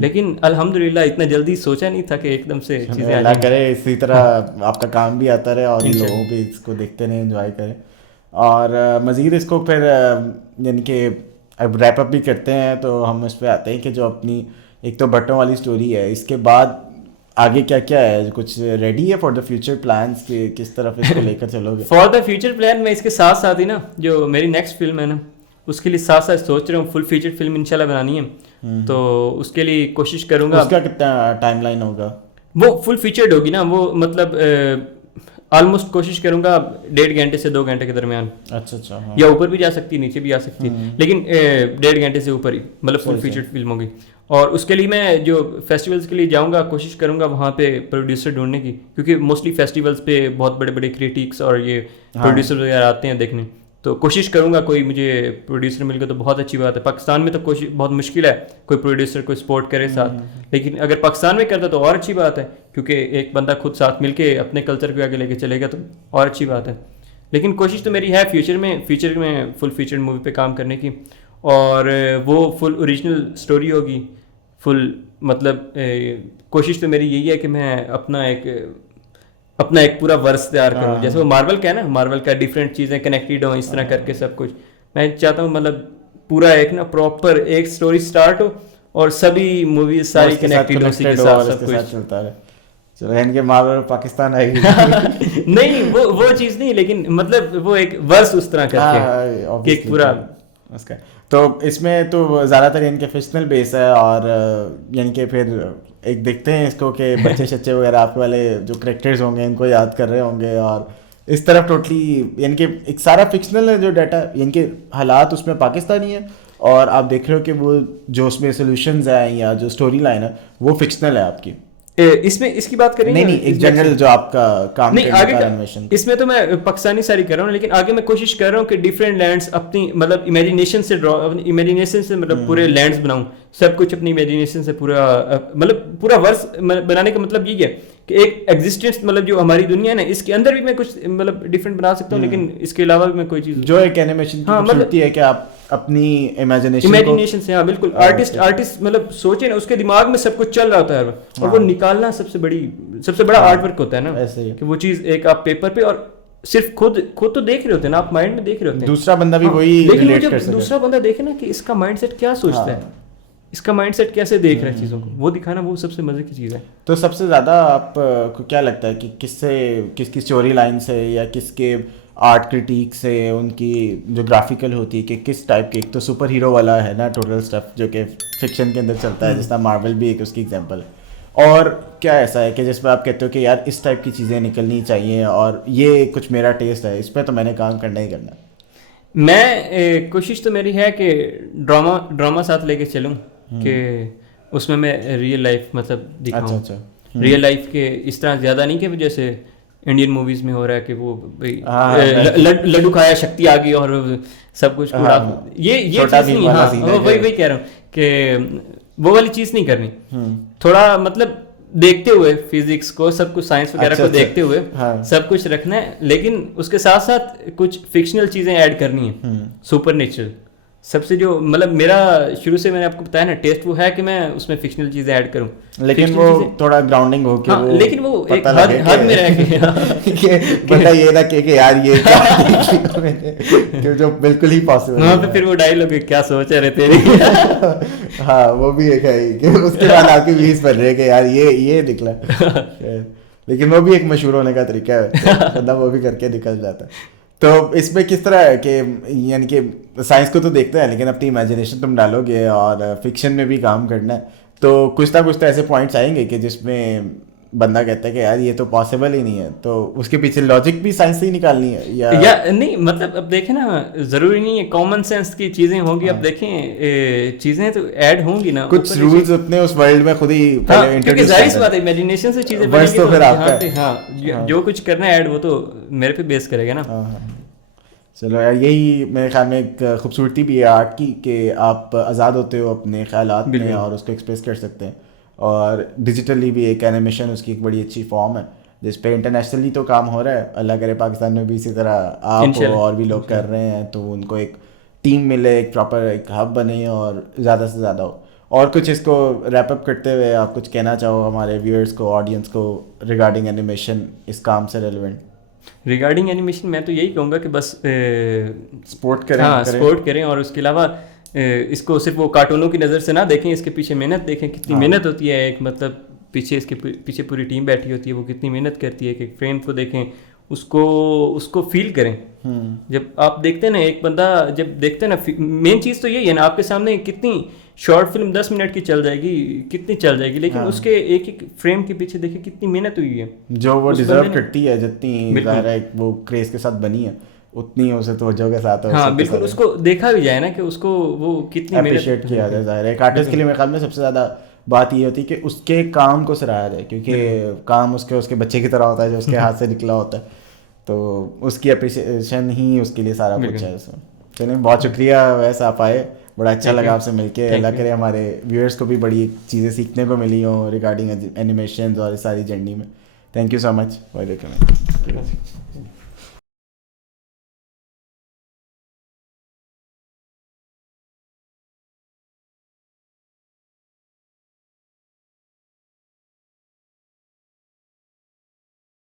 لیکن الحمدللہ اتنا جلدی سوچا نہیں تھا کہ ایک دم سے چیزیں اللہ کرے اسی طرح آپ کا کام بھی آتا رہے اور لوگوں بھی اس کو دیکھتے رہے, انجوائے کریں. اور مزید اس کو پھر یعنی کہ اب ریپ اپ بھی کرتے ہیں, تو ہم اس پہ آتے ہیں کہ جو اپنی ایک تو بٹوں والی اسٹوری ہے, اس کے بعد آگے کیا کیا ہے, کچھ ریڈی ہے فار دا فیوچر پلانس کہ کس طرف اس کو لے کر چلو گے؟ فار دا فیوچر پلان میں اس کے ساتھ ساتھ ہی نا جو میری نیکسٹ فلم ہے نا, اس کے لیے ساتھ ساتھ سوچ رہا ہوں فل فیچر فلم انشاءاللہ بنانی ہے, تو اس کے لیے کوشش کروں گا. اس کا کتنا ٹائم لائن ہوگا؟ وہ فل فیچرڈ ہوگی نا, وہ مطلب آلموسٹ کوشش کروں گا 1.5 گھنٹے سے 2 گھنٹے کے درمیان. اچھا یا اوپر بھی جا سکتی, نیچے بھی آ سکتی, لیکن 1.5 گھنٹے سے اوپر ہی مطلب فل فیچرڈ فلم ہوگی. اور اس کے لیے میں جو فیسٹیولس کے لیے جاؤں گا, کوشش کروں گا وہاں پہ پروڈیوسر ڈھونڈنے کی, کیونکہ موسٹلی فیسٹیولس پہ بہت بڑے بڑے کریٹکس اور یہ پروڈیوسر وغیرہ آتے ہیں دیکھنے, تو کوشش کروں گا کوئی مجھے پروڈیوسر مل گیا تو بہت اچھی بات ہے. پاکستان میں تو کوشش بہت مشکل ہے کوئی پروڈیوسر کوئی سپورٹ کرے ساتھ, لیکن اگر پاکستان میں کرتا تو اور اچھی بات ہے, کیونکہ ایک بندہ خود ساتھ مل کے اپنے کلچر کو آگے لے کے چلے گا تو اور اچھی بات ہے. لیکن کوشش تو میری ہے فیچر میں فل فیچر مووی پہ کام کرنے کی, اور وہ فل اوریجنل اسٹوری ہوگی, فل مطلب کوشش تو میری یہی ہے کہ میں اپنا ایک پورا ورس تیار کروں, جیسے وہ مارول کا ہے نا, مارول کا ڈفرینٹ چیزیں کنیکٹیڈ ہوں, اس طرح کر کے سب کچھ میں چاہتا ہوں, مطلب پورا ایک نا پراپر ایک اسٹوری اسٹارٹ ہو اور سبھی موویز ساری کنیکٹیڈ ہو اسی کے ساتھ سب کچھ چلتا رہے. چلو ان کے مارول پاکستان آئے گی نہیں وہ چیز نہیں, لیکن مطلب وہ ایک ورس اس طرح کر کے ایک پورا اس کا. تو اس میں تو زیادہ تر ان کے فکشنل بیس ہے, اور یعنی کہ پھر ایک دیکھتے ہیں اس کو کہ بچے شچے وغیرہ آپ والے جو کریکٹرز ہوں گے ان کو یاد کر رہے ہوں گے, اور اس طرف ٹوٹلی یعنی کہ ایک سارا فکشنل ہے جو ڈیٹا, یعنی کہ حالات اس میں پاکستانی ہے اور آپ دیکھ رہے ہو کہ وہ جو اس میں سولوشنز ہیں یا جو اسٹوری لائن ہے وہ فکشنل ہے آپ کی. اس میں اس کی بات کریں نہیں ایک جنرل جو آپ کا کام نہیں کرنے کا آگے انیمیشن. اس میں تو میں پاکستانی ساری کر رہا ہوں, لیکن آگے میں کوشش کر رہا ہوں کہ ڈفرینٹ لینڈس اپنی مطلب امیجینیشن سے اپنی امیجینیشن سے مطلب پورے لینڈس بناؤں, سب کچھ اپنی امیجینیشن سے پورا مطلب پورا ورس بنانے کا مطلب یہ ہے کہ ایک ایگزسٹنس مطلب جو ہماری دنیا ہے نا اس کے اندر بھی میں کچھ مطلب ڈفرینٹ بنا سکتا ہوں, لیکن اس کے علاوہ بھی میں کوئی چیز جو ایک اینیمیشن کی خوبصورتی ہے کہ آپ اپنی امیجینیشن سے. ہاں بالکل, آرٹسٹ مطلب سوچے نا اس کے دماغ میں سب کچھ چل رہا ہوتا ہے اور وہ نکالنا سب سے بڑا آرٹ ورک ہوتا ہے نا, کہ وہ چیز ایک آپ پیپر پہ اور صرف خود تو دیکھ رہے ہوتے ہیں نا, آپ مائنڈ میں دیکھ رہے ہوتے ہیں, دوسرا بندہ بھی وہی ریلیٹ کر سکے. دوسرا بندہ دیکھے نا کہ اس کا مائنڈ سیٹ کیا سوچتا ہے, اس کا مائنڈ سیٹ کیسے دیکھ رہا ہے چیزوں کو, وہ دکھانا وہ سب سے مزے کی چیز ہے. تو سب سے زیادہ آپ کو کیا لگتا ہے کہ کس کی اسٹوری لائن سے یا کس کے آرٹ کرٹیک سے, ان کی جو گرافیکل ہوتی ہے کہ کس ٹائپ کی, ایک تو سپر ہیرو والا ہے نا ٹوٹل اسٹف جو کہ فکشن کے اندر چلتا ہے, جس طرح مارول بھی ایک اس کی ایگزامپل ہے, اور کیا ایسا ہے کہ جس پہ آپ کہتے ہو کہ یار اس ٹائپ کی چیزیں نکلنی چاہیے اور یہ کچھ میرا ٹیسٹ ہے, اس پہ تو میں نے کام کرنا ہی کرنا ہے. میں کوشش تو میری ہے کہ ڈرامہ ساتھ لے کے چلوں, کہ اس میں ریئل لائف مطلب دکھاؤں. ریئل لائف کے اس طرح زیادہ نہیں کہ جیسے انڈین موویز میں ہو رہا ہے کہ وہ لڈو کھایا شکتی آ گئی اور سب کچھ یہ چیز نہیں. ہاں وہی کہہ رہا ہوں کہ وہ والی چیز نہیں کرنی, تھوڑا مطلب دیکھتے ہوئے فزکس کو سب کچھ سائنس وغیرہ کو دیکھتے ہوئے سب کچھ رکھنا ہے, لیکن اس کے ساتھ ساتھ کچھ فکشنل چیزیں ایڈ کرنی ہیں, سپر نیچرل. سب سے جو مطلب میرا شروع سے میں نے آپ کو بتایا نا ٹیسٹ وہ ہے کہ میں اس میں فکشنل چیزیں ایڈ کروں, لیکن وہ تھوڑا گراؤنڈنگ ہو کے, لیکن وہ ایک حد میں رہ کے بندہ یہ نہ کہ یار یہ کیا, جو بالکل ہی پاسبل وہاں پہ پھر وہ ڈائلاگ کیا سوچ رہے تھے. ہاں وہ بھی ایک ہے کہ اس کے بعد آپ کی ویز پڑ رہے کہ یار یہ نکلا, لیکن وہ بھی ایک مشہور ہونے کا طریقہ ہے, بندہ وہ بھی کر کے نکل جاتا ہے. تو اس میں کس طرح ہے کہ یعنی کہ سائنس کو تو دیکھتے ہیں لیکن اپنی امیجنیشن تم ڈالو گے اور فکشن میں بھی کام کرنا ہے, تو کچھ نہ کچھ تو ایسے پوائنٹس آئیں گے کہ جس میں بندہ کہتا ہے کہ یار یہ تو پاسبل ہی نہیں ہے, تو اس کے پیچھے لاجک بھی سائنس سے ہی نکالنی ہے یا نہیں. مطلب اب دیکھیں نا, ضروری نہیں ہے کامن سینس کی چیزیں ہوں گی, اب دیکھیں چیزیں تو ایڈ ہوں گی نا, کچھ رولز اپنے اس ورلڈ میں خود ہی کیونکہ ظاہر سی بات ہے امیجنیشن سے چیزیں بنیں گی تو پھر آپ ہاں جو کچھ کرنا ہے ایڈ وہ تو میرے پہ بیس کرے گا نا. چلو یار یہی میرے خیال میں ایک خوبصورتی بھی ہے آرٹ کی کہ آپ آزاد ہوتے ہو اپنے خیالات میں اور اس کو ایکسپریس کر سکتے ہیں, اور ڈیجیٹلی بھی ایک اینیمیشن اس کی ایک بڑی اچھی فارم ہے جس پہ انٹرنیشنلی تو کام ہو رہا ہے, اللہ کرے پاکستان میں بھی اسی طرح آپ اور بھی لوگ کر رہے ہیں, تو ان کو ایک ٹیم ملے, ایک پراپر ایک ہب بنے اور زیادہ سے زیادہ ہو. اور کچھ اس کو ریپ اپ کرتے ہوئے آپ کچھ کہنا چاہو ہمارے ویورس کو, آڈینس کو ریگارڈنگ اینیمیشن اس کام سے ریلیونٹ؟ ریگارڈنگ اینیمیشن میں تو یہی کہوں گا کہ بس سپورٹ کریں, سپورٹ کریں, اور اس کے علاوہ اس کو صرف وہ کارٹونوں کی نظر سے نہ دیکھیں, اس کے پیچھے محنت دیکھیں, کتنی محنت ہوتی ہے, ایک مطلب پیچھے اس کے پیچھے پوری ٹیم بیٹھی ہوتی ہے, وہ کتنی محنت کرتی ہے, کہ ایک فریم کو دیکھیں, اس کو فیل کریں. جب آپ دیکھتے ہیں نا, ایک بندہ جب دیکھتے ہیں نا, مین چیز تو یہی ہے نا, آپ کے سامنے کتنی شارٹ فلم 10 منٹ کی چل جائے گی, کتنی چل جائے گی, لیکن اس کے ایک ایک فریم کے پیچھے دیکھیں کتنی محنت ہوئی ہے, جو وہ ڈیزرو کرتی ہے, جتنی ظاہر ہے وہ کریز کے ساتھ بنی ہے اتنی اسے توجہ کے ساتھ. ہاں بالکل, اس کو دیکھا بھی جائے نا کہ اس کو وہ کتنی اپریشیٹ کیا جائے. ظاہر ہے ایک آرٹسٹ کے لیے میرے خیال میں سب سے زیادہ بات یہ ہوتی ہے کہ اس کے کام کو سراہا جائے, کیونکہ کام اس کے بچے کی طرح ہوتا ہے جو اس کے ہاتھ سے نکلا ہوتا ہے, تو اس کی اپریشیشن ہی اس کے لیے سارا کچھ ہے اس میں. چلیں بہت شکریہ ویسے آپ آئے, بڑا اچھا لگا آپ سے مل کے. اللہ کرے ہمارے ویورس کو بھی بڑی چیزیں سیکھنے کو ملی ہوں ریگارڈنگ اینیمیشنز اور اس ساری جرنی میں. Thank you so much. Welcome.